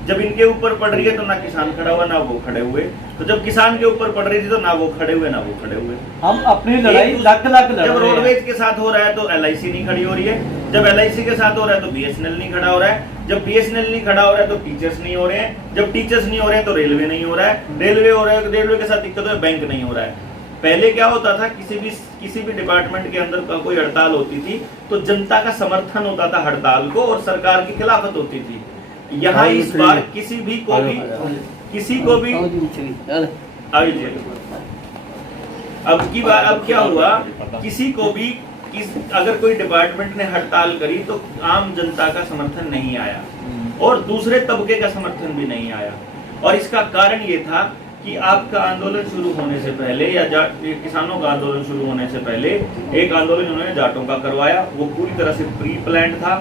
जब इनके ऊपर पड़ रही है तो ना किसान खड़ा हुआ ना वो खड़े हुए, तो जब किसान के ऊपर पड़ रही थी तो ना वो खड़े हुए ना वो खड़े हुए। हम अपनी लड़ाई लग जब रोडवेज के साथ हो रहा है तो LIC नहीं खड़ी हो रही है, जब LIC के साथ हो रहा है तो BSNL नहीं खड़ा हो रहा है, जब BSNL नहीं खड़ा हो रहा है तो टीचर्स नहीं हो रहे हैं, जब टीचर्स नहीं हो रहे हैं तो रेलवे नहीं हो रहा है, रेलवे हो रहा है रेलवे के साथ दिक्कत हो है, बैंक नहीं हो रहा है। पहले क्या होता था, किसी भी डिपार्टमेंट के अंदर कोई हड़ताल होती थी तो जनता का समर्थन होता था हड़ताल को और सरकार की खिलाफत होती थी। यहाँ इस बार किसी को भी अब क्या हुआ, किसी को भी अगर कोई डिपार्टमेंट ने हड़ताल करी तो आम जनता का समर्थन नहीं आया और दूसरे तबके का समर्थन भी नहीं आया। और इसका कारण ये था कि आपका आंदोलन शुरू होने से पहले या किसानों का आंदोलन शुरू होने से पहले एक आंदोलन उन्होंने जाटों का करवाया, वो पूरी तरह से प्री प्लान्ड था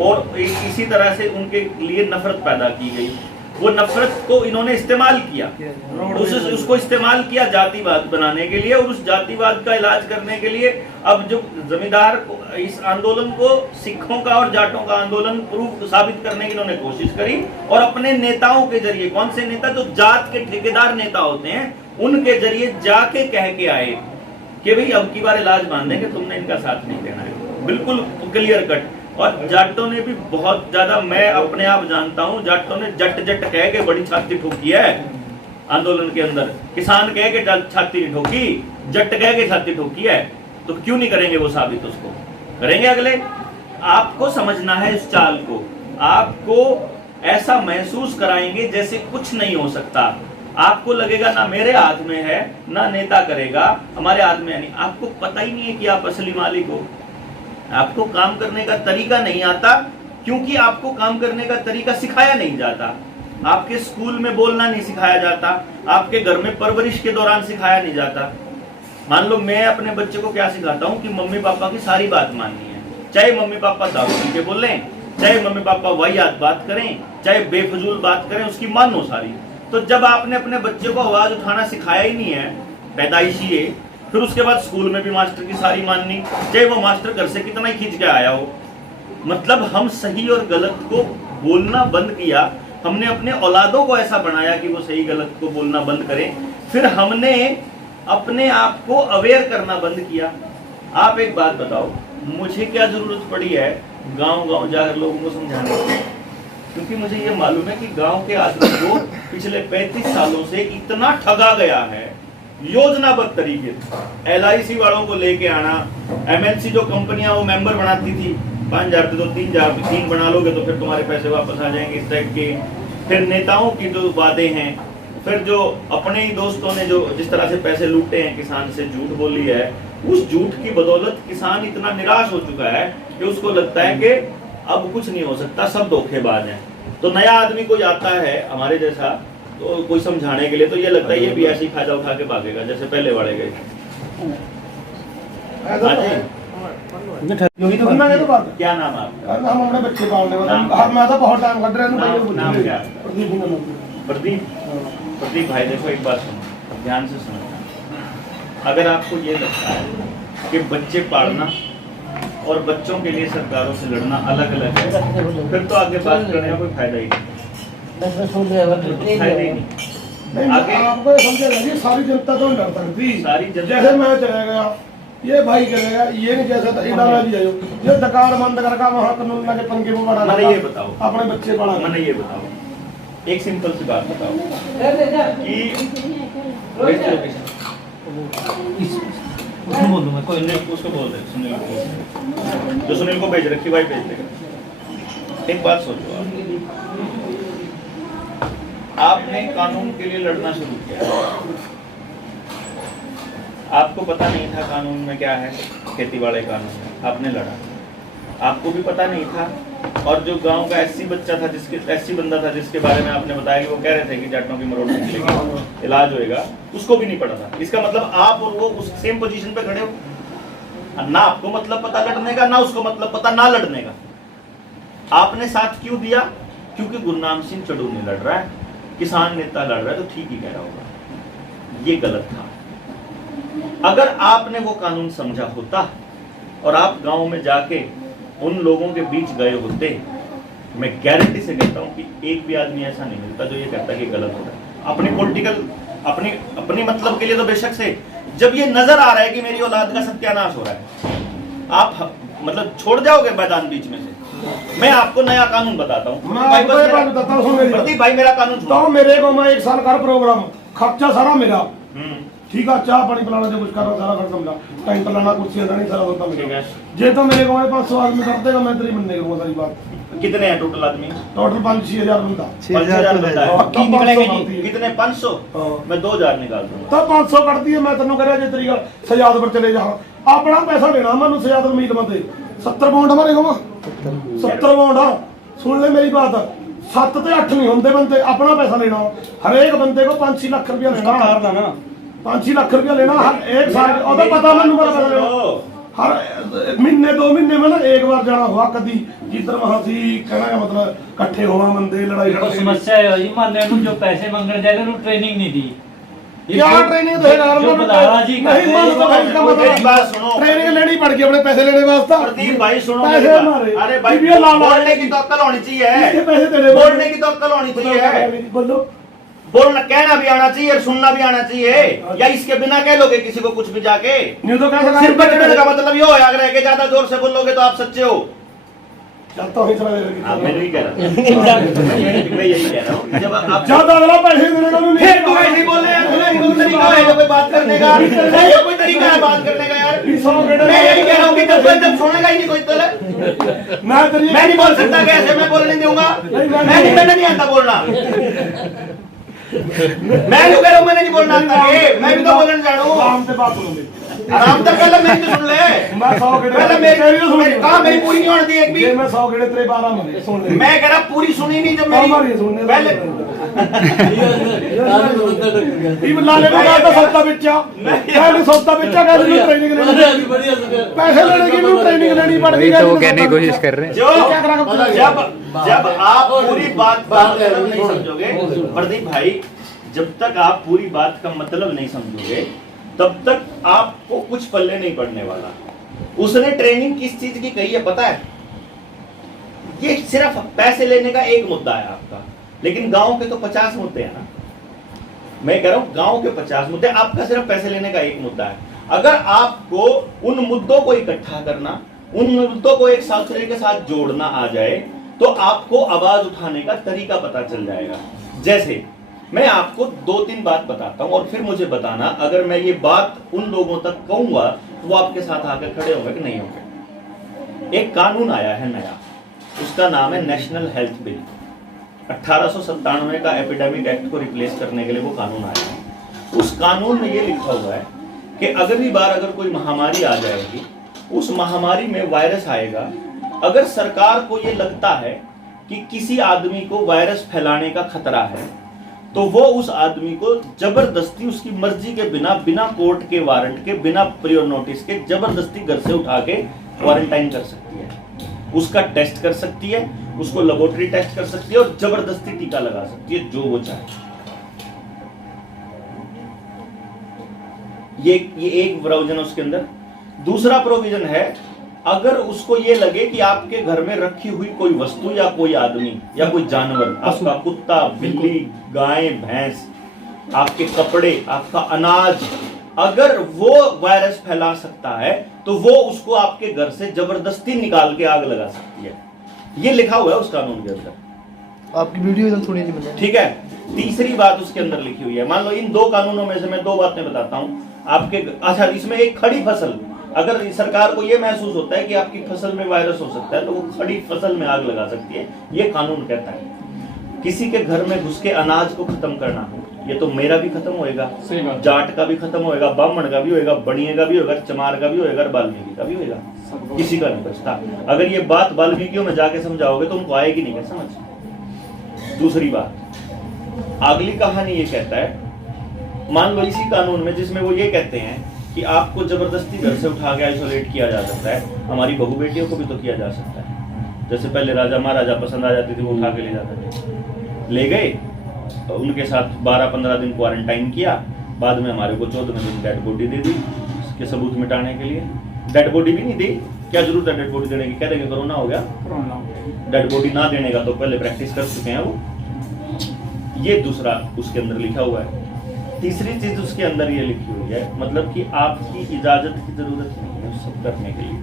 और इसी तरह से उनके लिए नफरत पैदा की गई। वो नफरत को इन्होंने इस्तेमाल किया, उसको इस्तेमाल किया जातिवाद बनाने के लिए और उस जातिवाद का इलाज करने के लिए अब जो जमींदार इस आंदोलन को सिखों का और जाटों का आंदोलन प्रूफ साबित करने की इन्होंने कोशिश करी और अपने नेताओं के जरिए, कौन से नेता, जो जात के ठेकेदार नेता होते हैं उनके जरिए जाके कह के आए कि भाई अब की बार इलाज मान देंगे, तुमने इनका साथ नहीं देना है, बिल्कुल क्लियर कट। और जाटों ने भी बहुत ज्यादा, मैं अपने आप जानता हूं, जाटों ने जट कह के बड़ी छाती ठोकी है आंदोलन के अंदर, किसान कह के छाती नहीं ठोकी, जट कह के छाती ठोकी है। तो क्यों नहीं करेंगे वो साबित, उसको करेंगे अगले। आपको समझना है इस चाल को, आपको ऐसा महसूस कराएंगे जैसे कुछ नहीं हो सकता, आपको लगेगा ना मेरे हाथ में है ना नेता करेगा, हमारे हाथ में है नहीं। आपको पता ही नहीं है कि आप असली मालिक हो, आपको काम करने का तरीका नहीं आता क्योंकि आपको काम करने का तरीका सिखाया नहीं जाता, आपके स्कूल में बोलना नहीं सिखाया जाता, आपके घर में परवरिश के दौरान सिखाया नहीं जाता। मान लो मैं अपने बच्चे को क्या सिखाता हूँ कि मम्मी पापा की सारी बात माननी है, चाहे मम्मी पापा दारू पी के बोलें, चाहे मम्मी पापा वाहियात बात करें, चाहे बेफजूल बात करें, उसकी मानो सारी। तो जब आपने अपने बच्चे को आवाज उठाना सिखाया ही नहीं है पैदाइशी है, फिर उसके बाद स्कूल में भी मास्टर की सारी माननी, चाहे वो मास्टर घर से कितना ही खींच के आया हो। मतलब हम सही और गलत को बोलना बंद किया, हमने अपने औलादों को ऐसा बनाया कि वो सही गलत को बोलना बंद करें, फिर हमने अपने आप को अवेयर करना बंद किया। आप एक बात बताओ, मुझे क्या जरूरत पड़ी है गांव-गांव जाकर लोगों को समझाने की? क्योंकि मुझे ये मालूम है कि गांव के आदमी को पिछले 35 सालों से इतना ठगा गया है योजनाबद्ध तरीके से। LIC वालों को लेके आना, MNC जो कंपनियां वो मेंबर बनाती थी, 5,000 दे दो, 3 बना लोगे तो फिर तुम्हारे पैसे वापस आ जाएंगे, इस टाइप के। फिर नेताओं की जो वादे हैं, फिर जो अपने ही दोस्तों ने जो जिस तरह से पैसे लूटे हैं किसान से, झूठ बोली है, उस झूठ की बदौलत किसान इतना निराश हो चुका है कि उसको लगता है कि अब कुछ नहीं हो सकता, सब धोखेबाज हैं। तो नया आदमी कोई आता है हमारे जैसा, तो कोई समझाने के लिए, तो ये लगता है ये भी ऐसे ही फायदा उठा के भागेगा जैसे पहले वाले गए। हाँ जी, तो करना है तो बात है। क्या नाम है आपका? हम अपने बच्चे पालने वाला नाम हम मैं तो बहुत टाइम कट रहे हैं भाई, वो नाम क्या? प्रदीप का नाम है। प्रदीप। प्रदीप भाई देखो, एक बात सुनो, ध्यान से सुनो। अगर आपको ये लगता है कि बच्चे पालना और बच्चों के लिए सरकारों से लड़ना अलग अलग है, फिर तो आगे बात करने का कोई फायदा ही नहीं। फायदा ही नहीं। नहीं, आगे आपको ये समझेगा जी, सारी जनता तो नहीं डर सकती। सारी जनता- जैसे मैं चला गया, ये भाई चलेगा, ये नहीं जैसा था इधर भी जाओ, ये दुकान बंद करके वहाँ कानून के पंखे में बड़ा मैंने ये बताओ, अपने बच्चे पढ़ा। मैंने ये बताओ, एक सिंपल सी बात बताओ कि उसको बोल दूं मैं, कोई नहीं। उसको बोल दे, सुनील को बोल दे। जो सुनील को भेज रखी भाई भेज देगा। एक बात सोचो, आपने कानून के लिए लड़ना शुरू किया, आपको पता नहीं था कानून में क्या है, खेती वाले कानून में आपने लड़ा, आपको भी पता नहीं था। और जो गांव का SC बच्चा था, जिसके SC बंदा था, जिसके बारे में आपने बताया कि वो कह रहे थे कि जाटों की मरोड़ निकलेगी, इलाज होएगा, उसको भी नहीं पता था। इसका मतलब आप और वो उस सेम पोजीशन पे खड़े हो, ना आपको मतलब पता लड़ने का, ना उसको मतलब पता ना लड़ने का। आपने साथ क्यों दिया? क्योंकि गुरनाम सिंह चढ़ूनी लड़ रहा है, किसान नेता लड़ रहा है, तो ठीक ही कह रहा होगा। ये गलत था। अगर आपने वो कानून समझा होता और आप गांव में जाके उन लोगों के बीच गए होते, मैं गारंटी से कहता हूं कि एक भी आदमी ऐसा नहीं मिलता जो ये कहता कि गलत हो रहा है। अपनी पॉलिटिकल अपनी मतलब के लिए तो बेशक से, जब ये नजर आ रहा है कि मेरी औलाद का सत्यानाश हो रहा है, आप मतलब छोड़ जाओगे मैदान बीच में से। मैं आपको नया कानून बताता हूँ। मैं आपको ये बात बताता हूँ, सुन मेरी बात। प्रदीप भाई मेरा कानून तो सुनो। मेरे को मैं 1 साल का प्रोग्राम, खर्चा सारा मेरा, ठीक है, चाह पानी पिलाना जो कुछ करना सारा खर्चा मेरा, टेंट लाना, कुर्सी नहीं, सारा होता मेरा। जे तो मेरे को 500 आदमी कर देगा, मैं तेरी बनने को सारी बात। कितने हैं टोटल आदमी? टोटल 5-6 हजार बंदा। 5,000 बंदा है। की निकलेगा जी? कितने? 500। मैं 2,000 निकाल दूंगा। तब 500 करती है, मैं तेन कह जे तेरी सजाद पर चले जा, अपना पैसा लेना, मैं सजाद उम्मीद मत 70 पाउंड मारे को 70 पाउंड। सुन ले मेरी बात, 7 ते 8 नहीं होंगे बंदे, अपना पैसा लेना। हरेक बंदे को 5-6 लाख रुपया लेना, 5-6 लाख रुपया लेना हर एक साल। और पता मैं पैसा लेना हर महीने 2 महीने में ना एक बार जाना हुआ कदी, जिधर वहां से कहना का मतलब इकट्ठे हुआ बंदे लड़ाई देखो समस्या है जी, मानने को जो पैसे मांगने जाए तो ट्रेनिंग नहीं दी। क्या ट्रेनिंग देगा? जो बता जी का नहीं मान तो भाई इसका मेरी बात सुनो। मतलब ट्रेनिंग लेनी पड़ गई अपने पैसे लेने वास्ते। प्रदीप भाई सुनो पैसे मेरी बात। मारे। अरे भाई टीवीआर ला ला बोलने की तो अक्ल होनी चाहिए, इसके पैसे तेरे बोलने की तो अक्ल होनी चाहिए। बोलो, बोलना कहना भी आना चाहिए और सुनना भी आना चाहिए, या इसके बिना कह लोगे किसी को कुछ भी जाके? नहीं तो कैसे सिर पर चढ़ने का मतलब ये हो आगरा है कि ज्यादा जोर से बोलोगे तो आप सच्चे हो। चलता ही चला मैं नहीं कह रहा, मैं यही कह रहा हूँ जब आप ज्यादा अगला पैसे देने का नहीं। फिर तू ऐसे ही बोल रहे हैं, कोई तरीका है कोई बात करने का? ये कोई तरीका है बात करने का यार? मैं यही कह रहा हूँ कि जब सुनने का ही नहीं कोई तरह, मैं नहीं बोल सकता कि ऐसे मैं बोलने नहीं दूंगा। मैंने नहीं आता बोलना, मैं नहीं कह रहा हूँ मैंने नहीं बोलना आता, मैं भी तो बोलने जा रहा हूँ। आराम से बात सुनो, आराम से पहले मेरी तो सुन ले। मैं 100 गेड़े पहले मेरी कहा मेरी पूरी नहीं होती एक भी। मैं 100 गेड़े तेरे 12 में सुन ले। मैं कह रहा पूरी सुनी नहीं जब हमारी मेरी सुनने पहले ये लाले को कहा था सौदा बेचा, कहने सौदा बेचा, कहने ट्रेनिंग लेनी, पैसे लेने की भी ट्रेनिंग लेनी पड़ती वही है। तो वो कहने की कोशिश कर रहे हैं। जब आप पूरी बात का मतलब नहीं समझोगे प्रदीप भाई, जब तक आप पूरी बात का मतलब नहीं समझोगे तब तक आपको कुछ पल्ले नहीं पड़ने वाला। उसने ट्रेनिंग किस चीज की कही है पता है? ये सिर्फ पैसे लेने का एक मुद्दा है आपका, लेकिन गांव के तो 50 मुद्दे हैं ना। मैं कह रहा हूं गांव के 50 मुद्दे, आपका सिर्फ पैसे लेने का एक मुद्दा है। अगर आपको उन मुद्दों को इकट्ठा करना, उन मुद्दों को एक दूसरे के साथ जोड़ना आ जाए, तो आपको आवाज उठाने का तरीका पता चल जाएगा। जैसे मैं आपको 2-3 बात बताता हूं और फिर मुझे बताना, अगर मैं ये बात उन लोगों तक कहूंगा तो वो आपके साथ आकर खड़े होंगे कि नहीं होंगे। एक कानून आया है नया, उसका नाम है नेशनल हेल्थ बिल। 1897 का एपिडेमिक एक्ट को रिप्लेस करने के लिए वो कानून आया है। उस कानून में ये लिखा हुआ है कि अगली बार अगर कोई महामारी आ जाएगी, उस महामारी में वायरस आएगा, अगर सरकार को ये लगता है कि किसी आदमी को वायरस फैलाने का खतरा है, तो वो उस आदमी को जबरदस्ती उसकी मर्जी के बिना, बिना कोर्ट के वारंट के, बिना प्रियर नोटिस के जबरदस्ती घर से उठा के क्वारंटाइन कर सकती है, उसका टेस्ट कर सकती है, उसको लेबोरेटरी टेस्ट कर सकती है और जबरदस्ती टीका लगा सकती है, जो वो चाहे। ये एक प्रोविजन है उसके अंदर। दूसरा प्रोविजन है, अगर उसको ये लगे कि आपके घर में रखी हुई कोई वस्तु या कोई आदमी या कोई जानवर, आपका कुत्ता, बिल्ली, गाय, भैंस, आपके कपड़े, आपका अनाज, अगर वो वायरस फैला सकता है तो वो उसको आपके घर से जबरदस्ती निकाल के आग लगा सकती है। ये लिखा हुआ है उस कानून के अंदर। आपकी वीडियो एकदम थोड़ी नहीं बनी। ठीक है। तीसरी बात उसके अंदर लिखी हुई है, मान लो इन 2 कानूनों में से मैं 2 बातें बताता हूं आपके। अच्छा, इसमें एक खड़ी फसल, अगर सरकार को यह महसूस होता है कि आपकी फसल में वायरस हो सकता है तो वो खड़ी फसल में आग लगा सकती है, ये कानून कहता है। किसी के घर में घुस के अनाज को खत्म करना, ये तो मेरा भी खत्म होएगा, जाट का भी खत्म होएगा, ब्राह्मण का भी होएगा, बनिए का भी होएगा, चमार का भी होएगा, वाल्मीकि का भी होएगा, किसी का नहीं बचता। अगर ये बात वाल्मीकियों में जाके समझाओगे तो उनको आएगी नहीं क्या समझ। दूसरी बात, अगली कहानी ये कहता है, मान लो इसी कानून में जिसमें वो ये कहते हैं कि आपको जबरदस्ती घर से उठा के आइसोलेट किया जा सकता है, हमारी बहू बेटियों को भी तो किया जा सकता है। जैसे पहले राजा महाराजा पसंद आ जाती थी, वो उठा के ले जाते थे, ले गए तो उनके साथ 12-15 दिन क्वारंटाइन किया, बाद में हमारे को 14वें दिन डेड बॉडी दे दी इसके सबूत मिटाने के लिए। डेड बॉडी भी नहीं दी, क्या जरूरत है डेड बॉडी देने की, कह देंगे कोरोना हो गया। डेड बॉडी ना देने का तो पहले प्रैक्टिस कर चुके हैं वो। ये दूसरा उसके अंदर लिखा हुआ है। तीसरी चीज उसके अंदर ये लिखी हुई है, मतलब कि आपकी इजाजत की जरूरत नहीं है सब करने के लिए।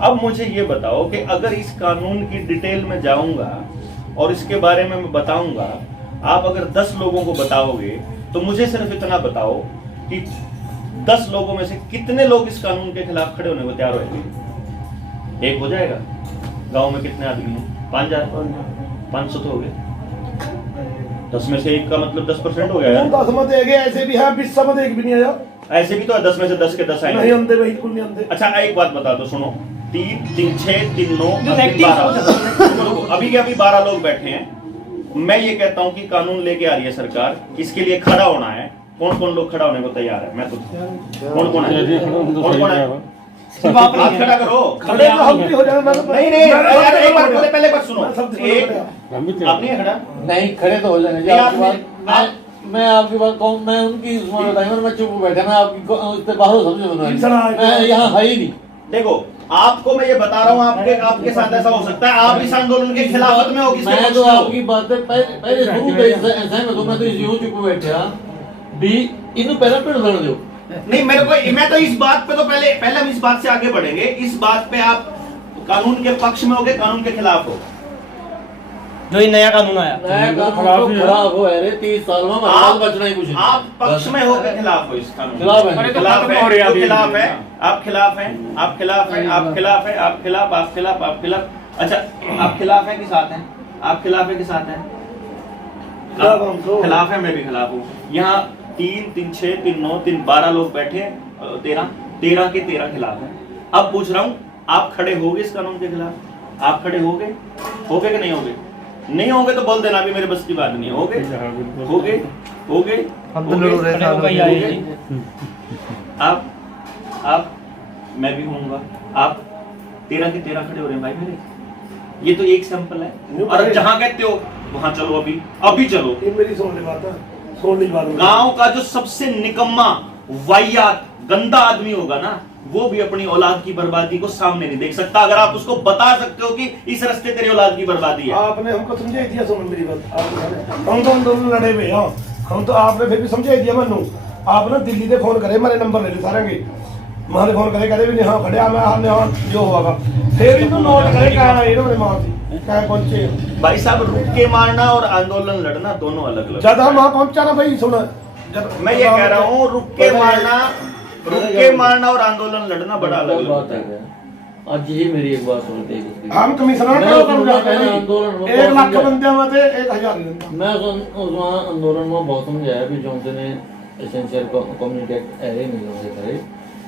अब मुझे ये बताओ कि अगर इस कानून की डिटेल में जाऊंगा और इसके बारे में मैं बताऊंगा, आप अगर 10 लोगों को बताओगे तो मुझे सिर्फ इतना बताओ कि 10 लोगों में से कितने लोग इस कानून के खिलाफ खड़े होने को तैयार होंगे। एक हो जाएगा। गांव में कितने आदमी हैं? 5000, 500 तो हो गए। 10 में से 1 का मतलब 10% हो गया यार। 10 में देंगे, ऐसे भी है, 20 में एक भी नहीं आया। ऐसे भी तो 10 में से 10 के 10 आएंगे। नहीं आते, बिल्कुल नहीं आते। अच्छा, एक बात बता दो, सुनो। 3, 3, 6, 3, 9, 12। अभी के अभी 12 लोग बैठे हैं। मैं ये कहता हूँ कि कानून लेके आ रही है सरकार, इसके लिए खड़ा होना है। कौन कौन लोग खड़ा होने को तैयार है? मैं तो कौन कौन है? कौन कौन है? हाथ खड़ा करो। खड़े तो हम भी हो जाएंगे। नहीं यार, एक बार पहले बात सुनो। आप नहीं है खड़ा? नहीं, खड़े तो हो जाएंगे। मैं आपकी बात कहूँ, मैं उनकी बताई, मैं चुप बैठा, मैं आपकी उस पर बाहर समझ, मैं यहाँ है ही नहीं। देखो, आपको मैं ये बता रहा हूँ, आपके साथ ऐसा हो सकता है, आप इस आंदोलन के खिलाफत में हो। मैं तो आपकी बातें पहले शुरू से मैं तो यूं चुप बैठा भी, इन्हें पहले पेड़ धर दो। नहीं, मैं तो इस बात पे तो पहले हम इस बात से आगे बढ़ेंगे। इस बात पे आप कानून के पक्ष में हो गए, कानून के खिलाफ हो? जो ये नया कानून आया, नया कानून खराब हो, अरे 30 साल में आप बचना ही कुछ नहीं। आप पक्ष में हो के खिलाफ हो? इस कानून खिलाफ है, खिलाफ है, खिलाफ है, आप खिलाफ हैं, आप खिलाफ हैं, आप खिलाफ हैं, आप खिलाफ, आप खिलाफ, आप खिलाफ। अच्छा, आप खिलाफ है कि साथ हैं? आप खिलाफ है कि साथ हैं? खिलाफ है, मैं भी खिलाफ हूँ। यहाँ 3, 3, 6, 3, 9, 3, 12 लोग बैठे हैं, 13 के 13 खिलाफ है। अब पूछ रहा हूँ, आप खड़े होगे इस कानून के खिलाफ? आप खड़े होगे कि नहीं होगे? नहीं होगे तो बोल देना, अभी मेरे बस की बात नहीं है। होगे हम तो लड़ रहे हैं। आप मैं भी होऊंगा। आप 13 के 13 खड़े हो रहे हैं भाई मेरे। ये तो एक सैंपल है। और जहां कहते हो वहां चलो, अभी चलो। ये मेरी सुन ली बात है, सुन ली बात। गांव का जो सबसे निकम्मा, वाहियात, गंदा आदमी होगा ना, वो भी अपनी औलाद की बर्बादी को सामने नहीं देख सकता। अगर आप उसको बता सकते हो कि इस रास्ते तेरी औलाद की बर्बादी है। आपने हमको समझाई दिया, सुनो मेरी बात। हम तो आंदोलन लड़े हुए हैं, हम तो आपने फिर भी समझाई दिया। मनु आप ना दिल्ली से फोन करे, मेरे नंबर ले लो सारे के। ਮਾਂ ਦੇ ਫੋਨ ਕਰੇ ਕਦੇ ਵੀ ਨਹੀਂ ਹਾਂ ਖੜਿਆ ਮੈਂ ਹਾਂ ਹਾਂ ਜੋ ਹੋਗਾ ਫਿਰ ਇਹਨੂੰ ਨੋਟ ਕਰੇ ਕਾਇਆ ਇਹਨੂੰ ਮੇਰੇ ਮਾਂ ਸੀ ਕਾਇਆ ਪਹੁੰਚੇ भाई साहब रुक के मारना और आंदोलन लड़ना दोनों अलग अलग। जब हम वहाँ पहुंचा ना भाई सुन जब मैं ये कह रहा हूँ रुक के मारना और आंदोलन लड़ना बड़ा अलग बात अलग है। आज ही मेरी एक बात सुनते हैं, हम कमिश्नर मैं को उस कम उनका जाते कहना हैं आंदोलन में 1 लाख बहुत बंदे में थे 1000 नहीं देता मैं उस वहाँ आंदोलन में बहुत समझाया भी जो ने एसेंशियल कम्युनिटी एक्ट ऐसे नहीं होते करे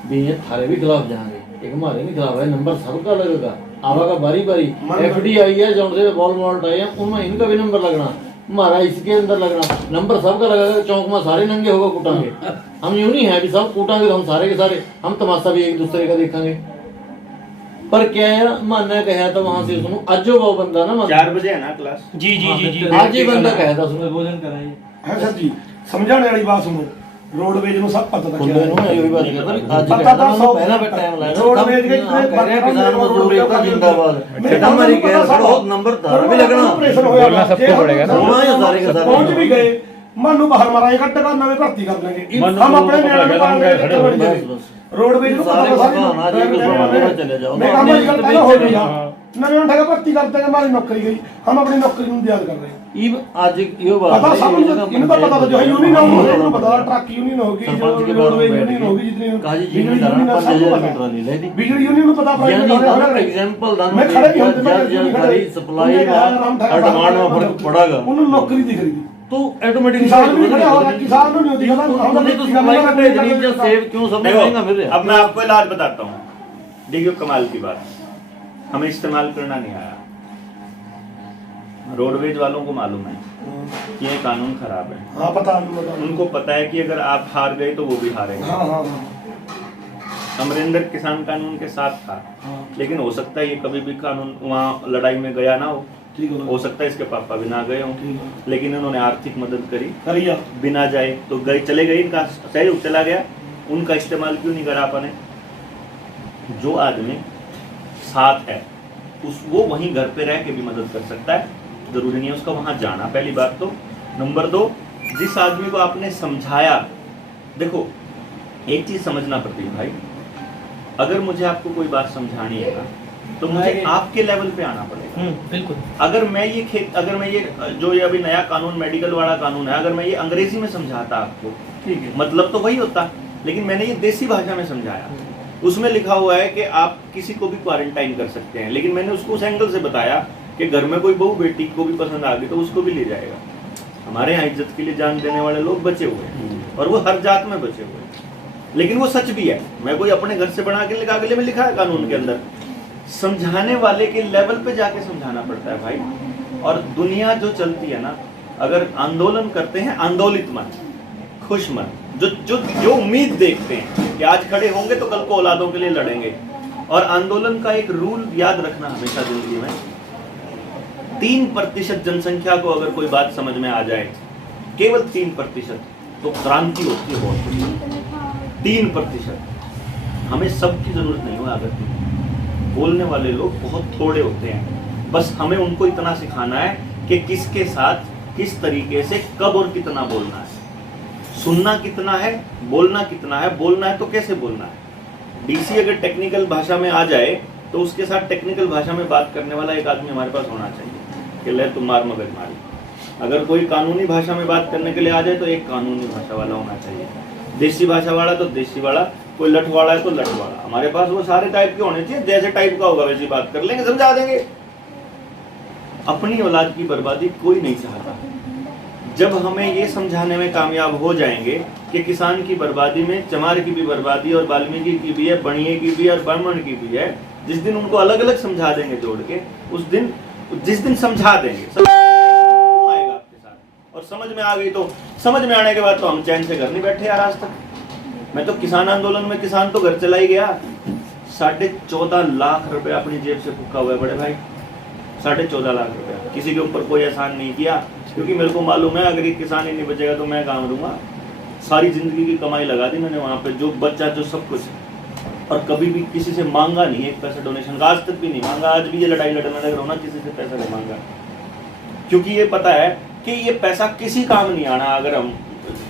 भी ये थारे भी खिलाफ जाएंगे, एक हमारे भी खिलाफ है, नंबर सबका लगेगा आवा का बारी बारी FDI है जो से बॉल मॉल्ट आए हैं उनमें इनका भी नंबर लगना, हमारा इसके अंदर लगना, नंबर सबका लगेगा। चौक में सारे नंगे होगा कूटांगे, हम यूं नहीं है कि सब कूटांगे तो हम सारे के सारे हम तमाशा भी एक दूसरे का देखेंगे। पर क्या है मानने कहा था वहां से सुनो आज जो वो बंदा ना 4 बजे है ना क्लास। जी आज ही बंदा कहा था सुनो भोजन कराइए है सर जी समझाने वाली बात सुनो रोडवेज में सब पता था बंदे नु यही बात करता आज पता था कहना पहला पे टाइम लाया रोडवेज के इतने कह रहे किसान मजदूर एकता जिंदाबाद बेटा हमारी कह बहुत नंबर धारा भी लगना बोलना सबको पड़ेगा ना। होना है सारे के सारे पहुंच भी गए मानू बाहर माराएगा टका नवे भर्ती कर लेंगे हम अपने रोडवेज को सारे पता भगवान आज एक दूसरे चले जाओ मैं काम निकल पहले हो गया नवे उठा के भर्ती करते हैं हमारी नौकरी गई हम अपनी नौकरी में याद कर रहे हैं इब आज यो बात पता सब इनको पता था जो यूनियन होगी इनको पता ट्रक यूनियन होगी जो रोडवेज यूनियन होगी जितनी काजी जी में दाना 5000 मीटर ले लेती बिजली यूनियन में पता यानी प्राइवेट एग्जांपल दाना मैं खड़े ही होते जब सारी सप्लाई और डिमांड में फर्क पड़ेगा उन्होंने नौकरी दिख रही थी तो ऑटोमेटिकली किसान भी खड़े हो रहा किसान नहीं होती हमने तो सप्लाई का इतनी जो सेव क्यों सब महंगा मिल रहा है। अब मैं आपको इलाज बताता हूँ। देखिए कमाल की बात, हमें इस्तेमाल करना नहीं आया, रोडवेज वालों को मालूम है कि ये कानून खराब है। हाँ पता उनको पता है कि अगर आप हार गए तो वो भी हारेंगे। हाँ हाँ अमरिंदर किसान कानून के साथ था, लेकिन हो सकता है ये कभी भी कानून वहाँ लड़ाई में गया ना हो सकता है इसके पापा भी ना गए हों, लेकिन इन्होंने आर्थिक मदद करी करिया बिना जाए तो गए चले गए, इनका सहयोग चला गया, उनका इस्तेमाल क्यों नहीं करा आपने? जो आदमी साथ है उस वो वहीं घर पे रह के भी मदद कर सकता है, जरूरी नहीं है उसका वहां जाना। पहली बात तो। नंबर 2, जिस आदमी को आपने समझाया, देखो एक चीज समझना पड़ती है भाई, अगर मुझे आपको कोई बात समझानी है ना तो मुझे आपके लेवल पे आना पड़ेगा। बिल्कुल। अगर मैं ये जो ये अभी नया कानून मेडिकल वाला कानून है, अगर मैं ये अंग्रेजी में समझाता आपको, ठीक है, मतलब तो वही होता, लेकिन मैंने ये देसी भाषा में समझाया। उसमें लिखा हुआ है कि आप किसी को भी क्वारंटाइन कर सकते हैं, लेकिन मैंने उसको उस एंगल से बताया कि घर में कोई बहू बेटी को भी पसंद आ गई तो उसको भी ले जाएगा। हमारे यहाँ इज्जत के लिए जान देने वाले लोग बचे हुए हैं और वो हर जात में बचे हुए हैं, लेकिन वो सच भी है। मैं कोई अपने घर से बना के कागज में लिखा है कानून के अंदर, समझाने वाले के लेवल पे जाके समझाना पड़ता है भाई। और दुनिया जो चलती है ना, अगर आंदोलन करते हैं आंदोलित मन, खुश मन, जो उम्मीद देखते हैं कि आज खड़े होंगे तो कल को औलादों के लिए लड़ेंगे। और आंदोलन का एक रूल याद रखना हमेशा जिंदगी में, 3% जनसंख्या को अगर कोई बात समझ में आ जाए, केवल 3%, तो क्रांति होती है बहुत बड़ी। 3%। हमें सबकी जरूरत नहीं हो आगे की, बोलने वाले लोग बहुत थोड़े होते हैं, बस हमें उनको इतना सिखाना है कि किसके साथ किस तरीके से कब और कितना बोलना है, सुनना कितना है, बोलना कितना है, बोलना है तो कैसे बोलना है। डीसी अगर टेक्निकल भाषा में आ जाए तो उसके साथ टेक्निकल भाषा में बात करने वाला एक आदमी हमारे पास होना चाहिए कि ले तुम मार मगज मारी। अगर कोई कानूनी भाषा में बात करने के लिए आ जाए तो एक कानूनी भाषा वाला होना चाहिए, देसी भाषा वाला तो देसी वाला, कोई लठ वाला है तो लठ वाला। हमारे पास वो सारे टाइप के होने चाहिए, जैसे टाइप का होगा वैसी बात कर लेंगे, समझा देंगे। अपनी औलाद की बर्बादी कोई नहीं चाहता। जब हमें ये समझाने में कामयाब हो जाएंगे कि किसान की बर्बादी में चमार की भी बर्बादी और वाल्मीकि की भी है, बणिये की भी है और ब्राह्मण की भी है, जिस दिन उनको अलग अलग समझा देंगे जोड़ के, उस दिन जिस दिन समझा देंगे आएगा आपके साथ। और समझ में आ गई तो समझ में आने के बाद तो हम चैन से घर नहीं बैठे यार आज तक। मैं तो किसान आंदोलन में किसान तो घर चला ही गया, 14.5 लाख रुपए अपनी जेब से फूका हुआ है बड़े भाई, 14.5 लाख रुपए। किसी के ऊपर कोई एहसान नहीं किया, क्योंकि मेरे को मालूम है अगर ये किसान ही नहीं बचेगा तो मैं काम करूंगा। सारी जिंदगी की कमाई लगा दी मैंने वहाँ पे, जो बच्चा जो सब कुछ, और कभी भी किसी से मांगा नहीं एक पैसा डोनेशन का, आज तक भी नहीं मांगा। आज भी ये लड़ाई लड़ने लग रहा हूँ ना, किसी से पैसा नहीं मांगा, क्योंकि ये पता है कि ये पैसा किसी काम नहीं आना। अगर हम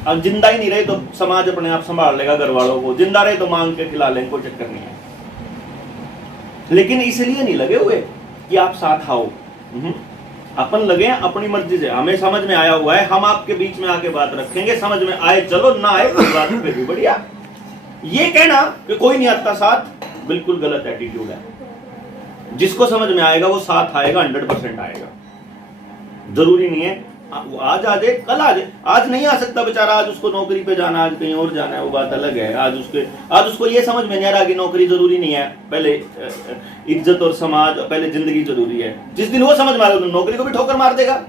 अब जिंदा ही नहीं रहे तो समाज अपने आप संभाल लेगा घर वालों को, जिंदा रहे तो मांग के खिला लेंगे, कोई चक्कर नहीं है। लेकिन इसलिए नहीं लगे हुए कि आप साथ आओ, अपन लगे हैं अपनी मर्जी से। हमें समझ में आया हुआ है, हम आपके बीच में आके बात रखेंगे, समझ में आए चलो, ना आए कोई बात फिर भी बढ़िया। ये कहना कि कोई नहीं आता साथ, बिल्कुल गलत एटीट्यूड है। जिसको समझ में आएगा वो साथ आएगा, 100% आएगा। जरूरी नहीं है आज आ जाए कल आ जाए, आज नहीं आ सकता बेचारा, आज उसको नौकरी पे जाना, आज कहीं और जाना है, वो बात अलग है। आज उसको ये समझ में नहीं आ रहा कि नौकरी जरूरी नहीं है, पहले इज्जत और समाज, पहले जिंदगी जरूरी है। जिस दिन वो समझ में आ रहा है नौकरी को भी ठोकर मार देगा।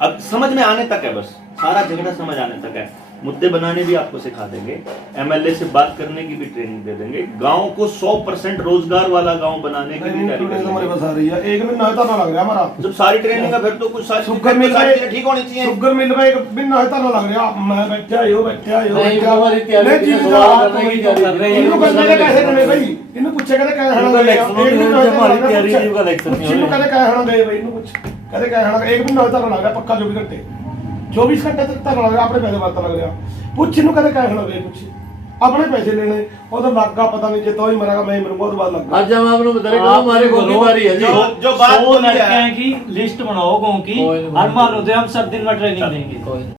अब समझ में आने तक है, बस सारा झगड़ा समझ आने तक है। मुद्दे बनाने भी आपको सिखा देंगे, एमएलए से बात करने की भी ट्रेनिंग दे देंगे, गांव को 100% रोजगार वाला गांव बनाने की भी तैयारी हमारे पास आ रही है। एक महीना होता ना लग रहा हमारा, जब सारी ट्रेनिंग है फिर तो कुछ सारी शुगर मिल रहा है, ठीक होनी चाहिए। शुगर मिल रहा है, एक महीना होता ना लग रहा। मैं बैठा यो नहीं, हमारी तैयारी नहीं, की चीज़ सवाल करने की तैयारी कर रहे हैं। इनको कहते हैं कैसे करने भाई, इनको पूछे कहते कैसे हड़ा गए, हमारी तैयारी नहीं होगा इलेक्शन में। इनको कहते कैसे हड़ा गए भाई, इनको कुछ कहते कैसे हड़ा, एक महीना होता ना लग रहा पक्का 24 घंटे 24 घंटे तक लग रहा, अपने पैसे बात लग रहा। कुछ इनको कहते कैसे हड़ा गए, कुछ अपने पैसे लेने, वो तो लगा पता नहीं, तो ही मरेगा मैं मरूंगा, तो बाद लग आज हम आप लोग बता रहे हैं हमारे गाँव की बारी है जी। जो बात बोली लड़के है हैं कि लिस्ट बनाओ गाँव की, और मान लो हम सब दिन में ट्रेनिंग देंगे।